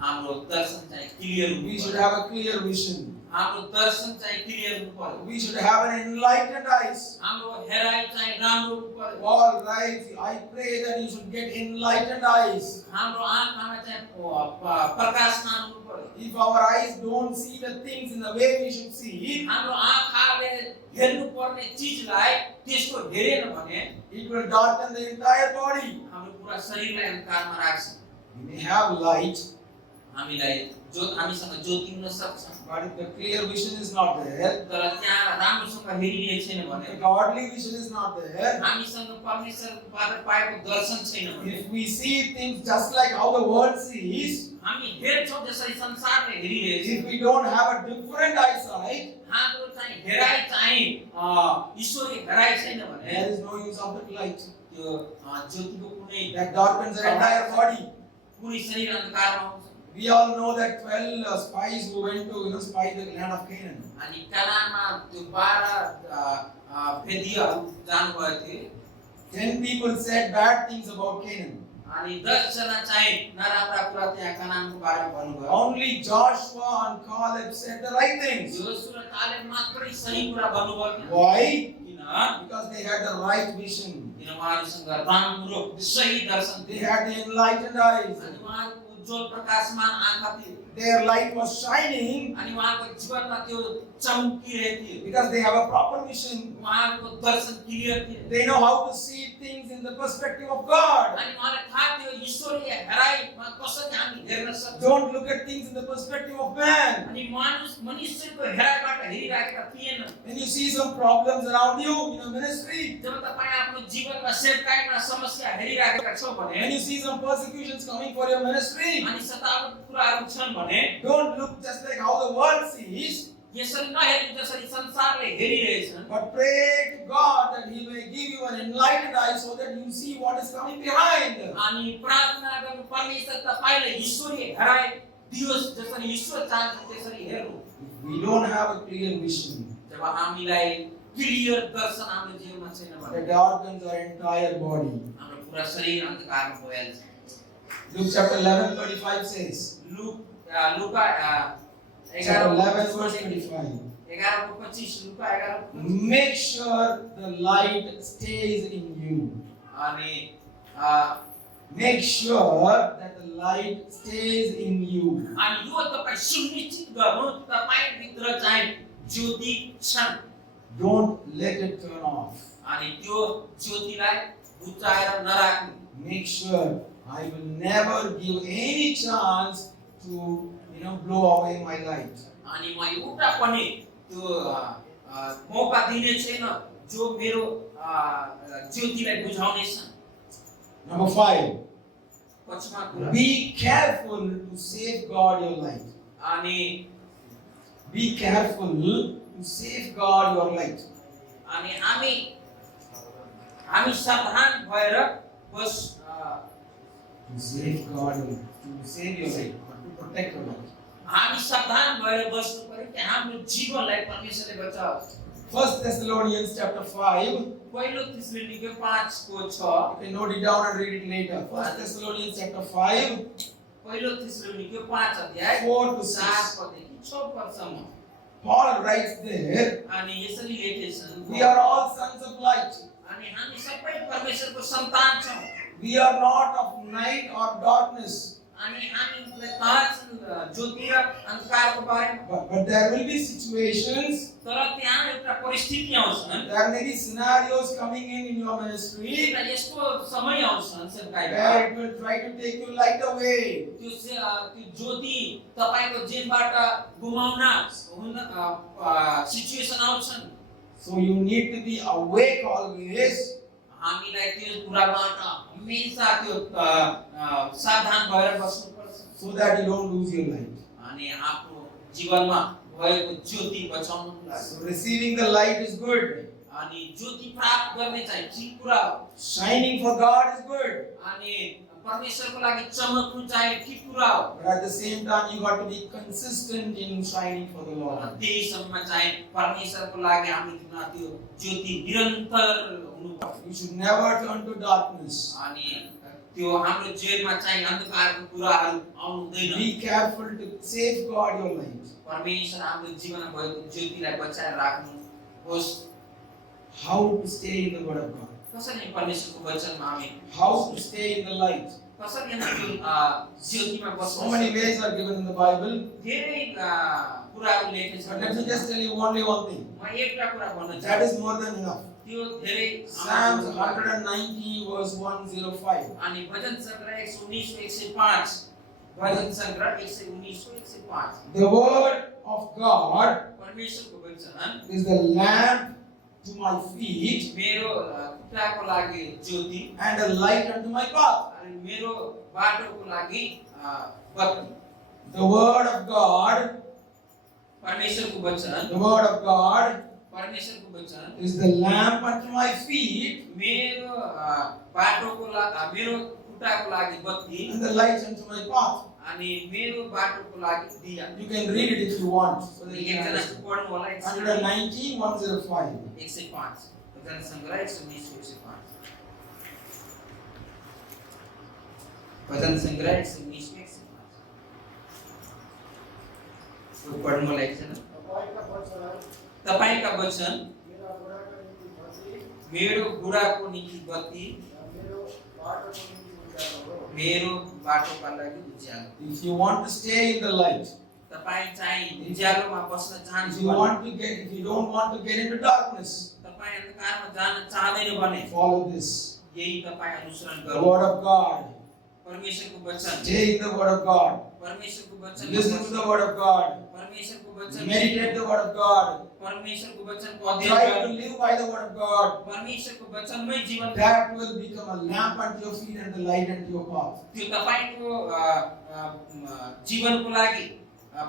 हाम्रो दर्शन चाहिँ क्लियर हुनु We should पर्यो। have a clear vision. हाम्रो दर्शन चाहिँ क्लियर हुनु पर्यो। We should have an enlightened eyes. हाम्रो हेराइ चाहिँ राम्रो हुनु पर्यो। Paul writes, I pray that you should get enlightened eyes. हाम्रो आँखामा चाहिँ प्रकाशमान हुनु पर्यो। If our eyes don't see the things in the way we should see, हाम्रो आँखाले हेर्नु पर्ने चीजलाई त्यसको हेरेन भने it will darken the entire body. हाम्रो पुरा शरीरलाई अन्धकारमा राख्छ। We may have light, हामीसँग ज्योति हुन सक्छ, but if the clear vision is not there, तर त्यहाँ राम्रोसँग हेरिरहेको छैन if भने, the godly vision is not there, हामीसँग परमेश्वरबाट पाएको दर्शन छैन भने, if we see things just like how the world sees, हामी हेर्छौँ जसरी संसारले हेरिरहेछ, if we don't have a different eyesight, हाम्रो चाहिँ हेराइ चाहिँ ईश्वरीय हेराइ छैन भने there is no use of the light. त्यो ज्योतिको कुनै That darkens the entire body. पुरै शरीर अन्धकारमा आउँछ। We all know that 12 spies who went to spy the land of Canaan. अनि कनानमा त्यो 12 फेदियाहरू जानुभएको थियो। 10 people said bad things about Canaan. अनि 10 जना चाहिँ नराम्रा कुरा त्यहाँ कनानको बारेमा भन्नुभयो। Only Joshua and Caleb said the right things. Joshua र कालेब मात्रै सही कुरा भन्नुभयो। Why? किन? Because they had the right vision. किन उहाँहरुसँग राम्रो सही दर्शन They थियो। had the enlightened eyes. अनि उहाँहरुको उज्जवल प्रकाशमान आँखा थियो। Their light was shining अनि उहाँको जीवनमा त्यो चम्किरहेको थियो। because they have a proper vision. उहाँहरुको दर्शन क्लियर थियो। They know how to see things in the perspective of God. अनि उहाँलाई थाहा थियो ईश्वरीय हेराइमा कसरी हामी हेर्न सक्छौं। Don't look at things in the perspective of man. अनि मनुष्यको हेराइबाट हेरिरहेका थिएन। When you see some problems around you in a ministry, जब तपाई आफ्नो जीवनमा सेवकाईमा समस्या हेरिरहेका छौ भने, when you see some persecutions coming for your ministry, अनि सतावट कुराहरू छन् भने, don't look just like how the world sees, यसरी नहेर्नु जसरी संसारले हेरिरहेछन्, but pray to God that He may give you an enlightened eye so that you see what is coming behind. अनि प्रार्थना गर्नु परमेश्वर तपाईलाई ईश्वरीय हेराइ दियोस् जसरी ईश्वर चाहन्छ त्यसरी हेर्नु। If we don't have a clear vision, जब हामीलाई क्लियर दर्शन हाम्रो जीवनमा छैन भने, that darkens our entire body. हाम्रो पुरा शरीर अन्धकारमा भइहाल्छ। Luke chapter 11:35 says, Luca chapter 11 verse 11 25. 11:25 Luca 11 Make sure the light stays in you. अनि Make sure that the light stays in you. अनि यो तपाई सुनिश्चित गर्नु तपाई भित्र चाहिँ ज्योति छन्। Don't let it turn off. अनि त्यो ज्योतिलाई बुझाएर नराख्नु। Make sure I will never give any chance to blow away my light. अनि म एउटा पनि त्यो मौका दिने छैन जो मेरो ज्योतिलाई बुझाउने छन्। Number 5. पछिमा कुरा Be careful to safeguard your light. अनि Be careful to safeguard your light. अनि हामी सावधान भएर बस To safeguard your light. To save your light. Or to protect your light. हामी सावधान भएर बस्नु पर्यो कि हाम्रो जीवनलाई परमेश्वरले बचाओस्। 1 Thessalonians chapter 5. पहिलो थिस्सलुनिके 5 को 6 You can note it down and read it later. 1 Thessalonians chapter 5. पहिलो थिस्सलुनिके 5 अध्याय 4 to 7 6. पददेखि 6 पदसम्म। Paul writes there, अनि यसरी लेखेछन् we are all sons of light. अनि हामी सबै परमेश्वरको सन्तान छौं। We are not of night or darkness. अनि हामीलाई थाहा छ ज्योति र अन्धकारको बारेमा। But there will be situations, तर त्यहाँ एउटा परिस्थिति आउँछन्, there may be scenarios coming in your ministry र यस्तो समय आउँछन् सेवकाईमा where it will try to take your light away. त्यो ज्योति तपाईको जेलबाट गुमाउन सिचुएसन आउँछन्। So you need to be awake always, हामीलाई त्यो कुराबाट हमेशा त्यो सावधान भएर बस्नुपर्छ so that you don't lose your light. अनि आफ्नो जीवनमा भएको ज्योति बचाउनुको लागि। So receiving the light is good. अनि ज्योति प्राप्त गर्ने चाहिँ ठिक कुरा हो। Shining for God is good. अनि परमेश्वरको लागि चमक्नु चाहिँ ठिक कुरा हो। But at the same time, you got to be consistent in shining for the Lord. त्यही समयमा चाहिँ परमेश्वरको लागि हाम्रो जीवनमा त्यो ज्योति निरन्तर हुनुपर्छ। You should never turn to darkness. अनि त्यो हाम्रो जेलमा चाहिँ अन्धकारको कुराहरू आउनु हुँदैन। Be careful to safeguard your life. परमेश्वर हाम्रो जीवनमा भएको ज्योतिलाई बचाएर राख्नुहोस्। How to stay in the Word of God. कसरी परमेश्वरको वचनमा हामी How to stay in the light. कसरी हामी त्यो ज्योतिमा So बस्न many सक्छौँ। ways are given in the Bible. धेरै कुराहरू लेखेको छ। But let me just tell you only one thing. म एउटा कुरा भन्न That चाहन्छु। is more than enough. त्यो धेरै Psalms 190 verse 105. अनि भजन सङ्ग्रह 119:105 भजन सङ्ग्रह 119:105 The word of God परमेश्वरको वचन is the lamp to my feet मेरो खुट्टाको लागि ज्योति and a light unto my path. अनि मेरो बाटोको लागि बत्ती। The word of God, परमेश्वरको वचन the word of God परमेश्वरको वचन is the lamp unto my feet मेरो बाटोको लागि मेरो खुट्टाको लागि बत्ती and the light unto my path. अनि मेरो बाटोको लागि दिया। You can read it if you want. So that you can एकजना understand. पढ्नु होला 119 105. 105 भजन सङ्ग्रह 119:105 भजन सङ्ग्रह 119:105 तो पढ्नु होला एकजना। तपाईँका वचन मेरो बुढाको निम्ति बत्ती मेरो बाटोका लागि उज्यालो। If you want to stay in the light, तपाईँ चाहिँ उज्यालोमा बस्न if चाहनुहुन्छ you भने, want to get, if you don't want to get into darkness, तपाईँ अन्धकारमा जान चाहदैन भने follow this. यही तपाईँ अनुसरण The गर्नु। word of God. परमेश्वरको वचन Stay in the word of God. परमेश्वरको वचन Listen to the word of God. परमेश्वरको वचन Meditate the word of God. परमेश्वरको वचनको अध्ययन Try to गर्नु। live by the word of God. परमेश्वरको वचनमै जीवन That will become a lamp unto your feet and the light unto your path. त्यो तपाईको जीवनको लागि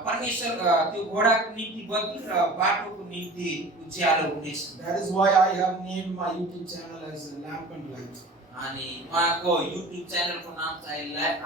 परमेश्वर त्यो घोडाको निम्ति बत्ती र बाटोको निम्ति उज्यालो हुनेछ। That is why I have named my YouTube channel as Lamp and Light. अनि उहाँको युट्युब च्यानलको नाम चाहिँ light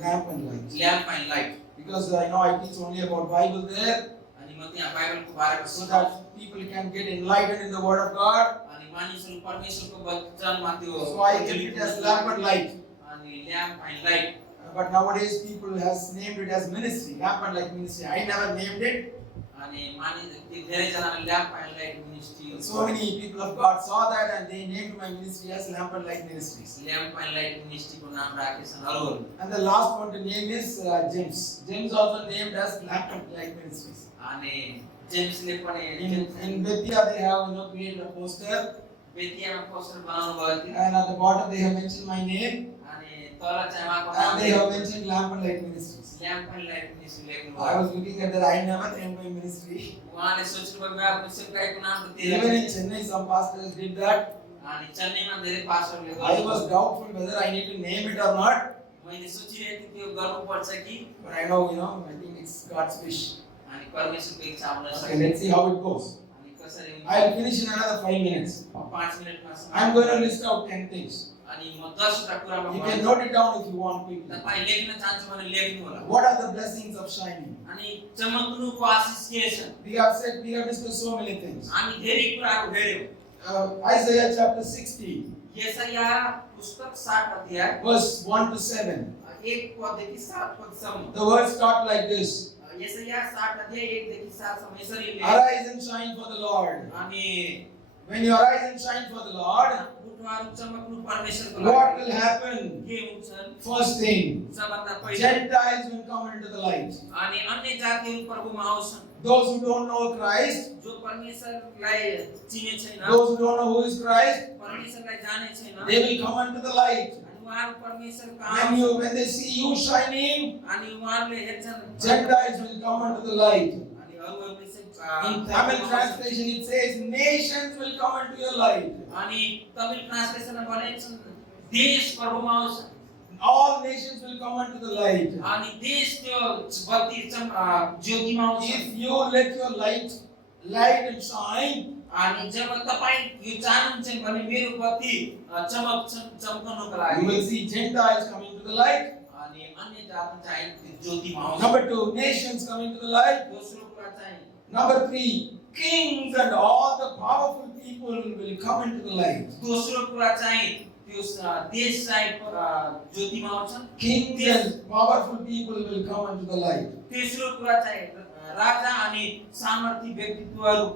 Lamp and Light. Lamp and light. Because I know I teach only about Bible there, अनि म त्यहाँ बाइबलको बारेमा so सिकाउँछु that people can get enlightened in the word of God. अनि मानिसहरू परमेश्वरको वचनमा त्यो So I kept it as Lamp and Light. अनि lamp and light. But nowadays people has named it as ministry, Lamp and Light ministry. I never named it. अनि मानिस धेरै जनाले lamp and light ministry So many people of God saw that and they named my ministry as Lamp and Light Ministries. Lamp and light मिनिस्ट्रीको नाम राखेछन् अरूहरू। And the last one to name is James. James also named as Lamp and Light Ministries. अनि जेम्सले पनि In Bethia they have created a poster बेतियामा poster बनाउनु भएको थियो and at the bottom they have mentioned my name अनि तल चाहिँ उहाँको and they नाम have mentioned Lamp and Light Ministries. Lamp and light ministry लेख्नु I भयो। was looking at that. I never named my ministry. उहाँले सोच्नु भयो आफ्नो सेवकाईको नाम त त्यही Even in राखेको Chennai, some pastors did that. छ। अनि चेन्नईमा धेरै पास्टरले I गर्नु was doubtful whether I need to name it or not. मैले सोचिरहेको थिएँ त्यो गर्नुपर्छ कि But I know, I think it's God's wish. अनि परमेश्वरको इच्छा हुन Okay, सक्छ। let's see how it goes. अनि कसरी हुन्छ? I'll finish in another 5 minutes. 5 मिनेटमा I'm going to list out 10 things. अनि म 10 वटा कुरामा You भन्छु। can note it down if you want quickly. तपाईँ लेख्न चाहन्छु भने लेख्नु होला। What are the blessings of shining? अनि चमक्नुको आशिष के छ? We have discussed so many things. हामी धेरै कुराहरू हेर्यौं। Isaiah chapter 60, यशाया पुस्तक 60 अध्याय verse 1 to 7. 1 पददेखि 7 पदसम्म। The words start like this. यशाया 60 अध्याय 1 देखि 7 सम्म यसरी लेख। Arise and shine for the Lord. अनि When you arise and shine for the Lord, उठ्नु चमक्नु परमेश्वरको what लागि will happen? के हुन्छन्? First thing, सबभन्दा पहिलो Gentiles will come into the light. अनि अन्य जातिहरू प्रभुमा आउँछन्। Those who don't know Christ, जो परमेश्वरलाई चिने छैन, those who don't know who is Christ, परमेश्वरलाई जाने छैन, they will come into the light. अनि उहाँहरू परमेश्वर कहाँ When they see you shining, अनि उहाँहरूले हेर्छन् Gentiles will come into the light. अनि अरूहरूले चाहिँ In Tamil translation it says, nations will come into your light. अनि तमिल ट्रान्सलेसनमा भनेको छ देश प्रभुमा आउँछ All nations will come into the light. अनि देश त्यो बत्ती ज्योतिमा आउँछ। If you let your light and shine, अनि जब तपाईँ यो चाहनुहुन्छ भने मेरो बत्ती चमक्नको you लागि will see Gentiles coming to the light. अनि अन्य जाति चाहिँ त्यो ज्योतिमा आउँछ। Number 2, nations coming to the light. दोस्रो कुरा चाहिँ Number 3, kings and all the powerful people will come into the light. दोस्रो कुरा चाहिँ त्यो देश चाहिँ ज्योतिमा आउँछन्। Kings and powerful people will come into the light. तेस्रो कुरा चाहिँ राजा अनि सामर्थी व्यक्तित्वहरू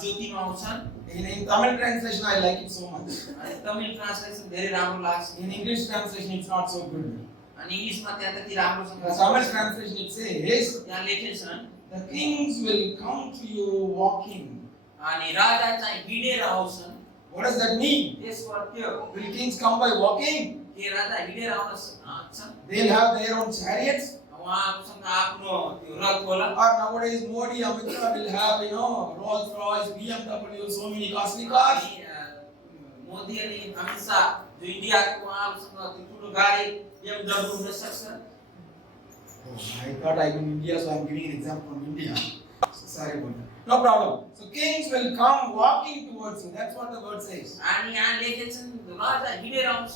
ज्योतिमा आउँछन्। In Tamil translation, I like it so much. अनि तमिल ट्रान्सलेसन धेरै राम्रो लाग्छ। In English translation, it's not so good. अनि इङ्ग्लिसमा त्यहाँ त्यति राम्रोसँग The Tamil translation, it says, यहाँ लेखेछन् the kings will come to you walking. अनि राजा चाहिँ हिँडेर आउँछन्। What does that mean? त्यसको अर्थ के हो? Will kings come by walking? के राजा हिँडेर आउन सक्छन्? They'll have their own chariots. उहाँसँग आफ्नो त्यो रथ होला। Or nowadays, Modi, Amit Shah will have, Rolls Royce, BMW, so many costly cars. अनि, मोदी अनि अमित शाह जो इन्डियाको उहाँहरूसँग त्यो ठुलो गाडी BMW हुन सक्छ। Oh, I thought I'm in India, so I'm giving an example from India. Sorry about that. No problem. So kings will come walking towards you. That's what the word says. अनि यहाँ लेखेछन् राजा हिँडेर आउँछ।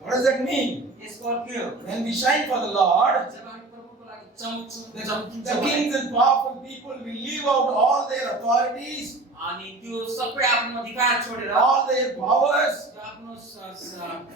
What does that mean? यसको अर्थ के हो? When we shine for the Lord, जब हामी प्रभुको लागि चम्क्छौँ, the kings and powerful people will leave out all their authorities, अनि त्यो सबै आफ्नो अधिकार छोडेर, all their powers, त्यो आफ्नो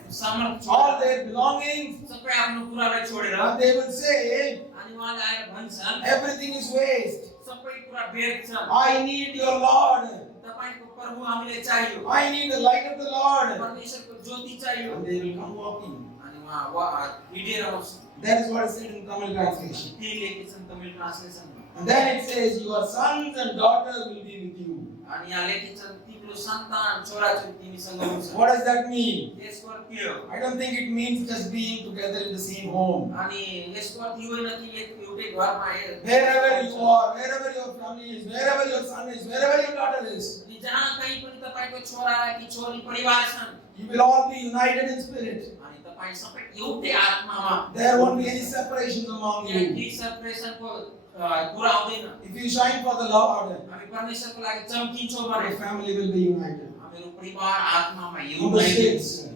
सामर्थ्य all छोडेर, their belongings, सबै आफ्नो कुरालाई छोडेर, and they will say, अनि उहाँले आएर भन्छन् everything is waste. सबै कुरा व्यर्थ छ। I need your Lord. तपाईको प्रभु हामीले चाहियो। I need the light of the Lord. परमेश्वरको ज्योति चाहियो। And they will come walking. अनि उहाँ हिँडेर आउँछ। That is what is said in Tamil translation. त्यही लेखेछन् Tamil ट्रान्सलेसनमा। And then it says, your sons and daughters will be with you. अनि यहाँ लेखेछन् तिम्रो सन्तान छोराछोरी तिमीसँग हुन्छ। What does that mean? यसको अर्थ के हो? I don't think it means just being together in the same home. अनि यसको अर्थ यो होइन कि एउटै घरमा Wherever you are, wherever your family is, wherever your son is, wherever your daughter is, अनि जहाँ कहीँ पनि तपाईको छोरा कि छोरी परिवार छन्, you will all be united in spirit. अनि तपाईँ सबै एउटै आत्मामा, There won't be any separations among यहाँ you. केही सेपरेसनको कुरा आउँदैन। If you shine for the Lord, हामी परमेश्वरको लागि चम्किन्छौँ your भने family will be united. हामीहरू परिवार आत्मामा Number एउटै 6,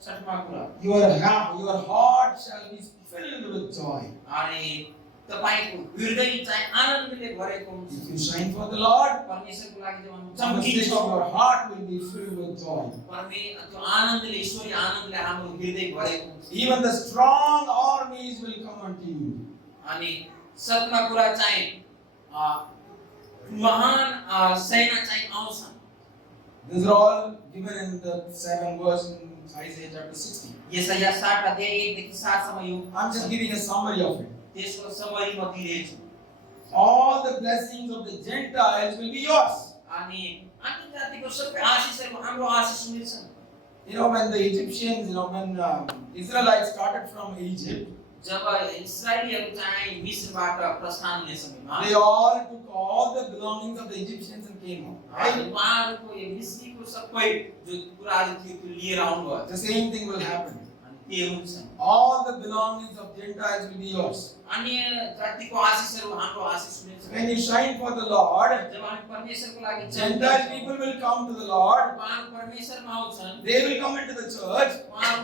छठमा कुरा, your heart shall be filled with joy. अनि तपाईको हृदय चाहिँ आनन्दले भरेको हुन्छ। If you shine for the Lord, परमेश्वरको लागि जब हामी number 6, चम्किन्छौँ, your heart will be filled with joy. त्यो आनन्दले, ईश्वरीय आनन्दले हाम्रो हृदय भरेको हुन्छ। Even the strong armies will come unto you. अनि सातमा कुरा चाहिँ महान सेना चाहिँ आउँछन्। These are all given in the 7th verse in Isaiah chapter 60. यसाया 60 अध्याय 1 देखि 7 सम्म यो I'm just giving a summary of it. त्यसको समरी म दिइरहेछु। All the blessings of the Gentiles will be yours. अनि अन्य जातिको सबै आशीषहरू हाम्रो आशीष हुनेछन्। When the Egyptians, when Israelites started from Egypt, जब इस्राएलीहरू चाहिँ मिस्रबाट प्रस्थान हुने समयमा they all took all the belongings of the Egyptians and came out. अनि Right? उहाँहरूको यो मिस्रीको सबै जो कुराहरू थियो त्यो लिएर आउनुभयो। The same thing will happen. अनि त्यो हुन्छ। All the belongings of Gentiles will be yours. अन्य जातिको आशीषहरू हाम्रो आशीष हुनेछ। When you shine for the Lord, जब हामी परमेश्वरको लागि Gentile people will come to the Lord. उहाँहरू परमेश्वरमा आउँछन्, They will come into the church. उहाँहरू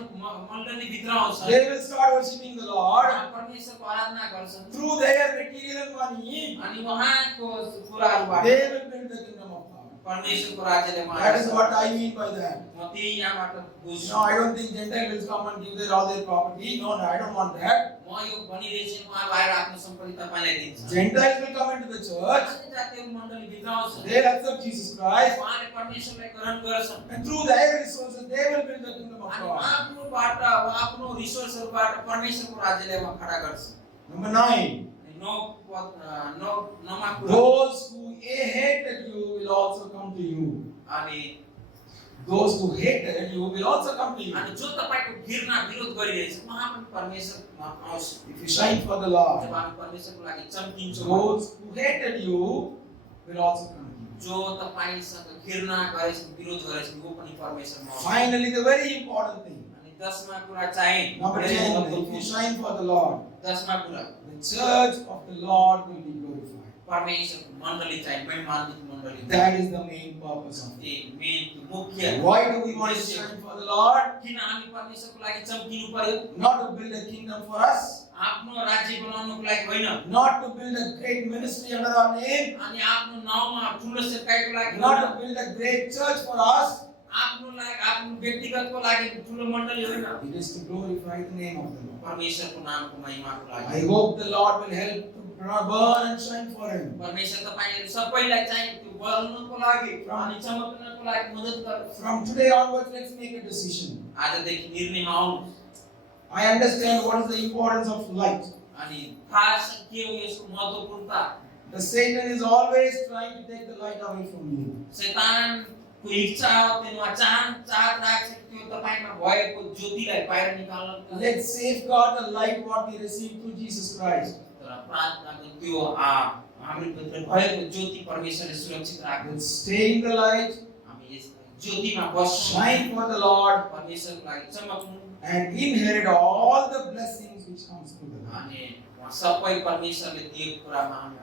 मण्डली भित्र आउँछन्, They will start worshiping the Lord. उहाँ परमेश्वरको आराधना गर्छन्, Through their material and money, अनि उहाँको कुराहरूबाट they will build the kingdom of God. परमेश्वरको राज्यले That is what I mean by that. म त्यही यहाँबाट बुझ्छु। No, I don't think Gentile will come and give all their property. No, I don't want that. म यो भनिरहेछु उहाँहरू आएर आफ्नो सम्पत्ति तपाईलाई दिन्छ। Gentiles will come into the church. अन्य जातिहरू मण्डली भित्र आउँछन्, They will accept Jesus Christ. उहाँले परमेश्वरलाई ग्रहण गर्छन्, And through their resources, they will build the kingdom of अनि God. आफ्नोबाट आफ्नो रिसोर्सहरूबाट परमेश्वरको राज्यले उहाँ खडा गर्छ। Number 9. नमा कुरा, Those who hated you will also come to you. अनि Those who hated you will also come to you. अनि जो तपाईको घृणा विरोध गरिरहेछ उहाँ पनि परमेश्वरमा आउँछ। If you shine for the Lord, जब हामी परमेश्वरको लागि चम्किन्छौँ, those who hated you will also come to you. जो तपाईसँग घृणा गरेछन्, विरोध गरेछन्, वो पनि परमेश्वरमा आउँछ। Finally, the very important thing. अनि 10मा कुरा चाहिँ Number 10. If you shine for the Lord, 10मा कुरा the church of the Lord will be glorified. परमेश्वरको मण्डली चाहिँ महिमान्वित मण्डली। That is the main purpose of it. त्यो मेन मुख्य। Why do we want to shine for the Lord? किन हामी परमेश्वरको लागि चम्किनु पर्यो? Not to build a kingdom for us, आफ्नो राज्य बनाउनको लागि होइन, not to build a great ministry under our name, अनि आफ्नो नाउँमा ठुलो सेवकाईको लागि not होइन, to build a great church for us, आफ्नो आफ्नो व्यक्तिगतको लागि ठुलो मण्डली होइन, It is to glorify the name of the Lord. परमेश्वरको नामको महिमाको लागि। I hope the Lord will help to burn and shine for him. परमेश्वर तपाईहरु सबैलाई चाहिँ त्यो बल्नको लागि अनि चमक्नको लागि मद्दत गरोस्। From today onwards, let's make a decision. आजदेखि निर्णयमा आउनु। I understand what is the importance of light. अनि थाहा छ के हो यसको महत्त्वपूर्णता। The Satan is always trying to take the light away from you. शैतानको इच्छा हो तिनीमा चाहत राख्छ कि त्यो तपाईमा भएको ज्योतिलाई बाहिर निकाल्न। Let's safeguard the light what we receive through Jesus Christ. तर प्रार्थनाको त्यो हाम्रो भित्र भएको ज्योति परमेश्वरले सुरक्षित राख्नु। Let's stay in the light, हामी यस ज्योतिमा बस्छौँ, shine for the Lord, परमेश्वरको लागि चमक्नु and inherit all the blessings which comes through the Lord. अनि सबै परमेश्वरले दिएको कुरामा हामी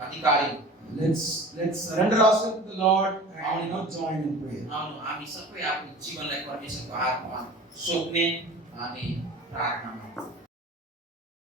अधिकारी। Let's surrender ourselves to the Lord and join in prayer. आउनु हामी सबै आफ्नो जीवनलाई परमेश्वरको हातमा सौंप्ने अनि प्रार्थनामा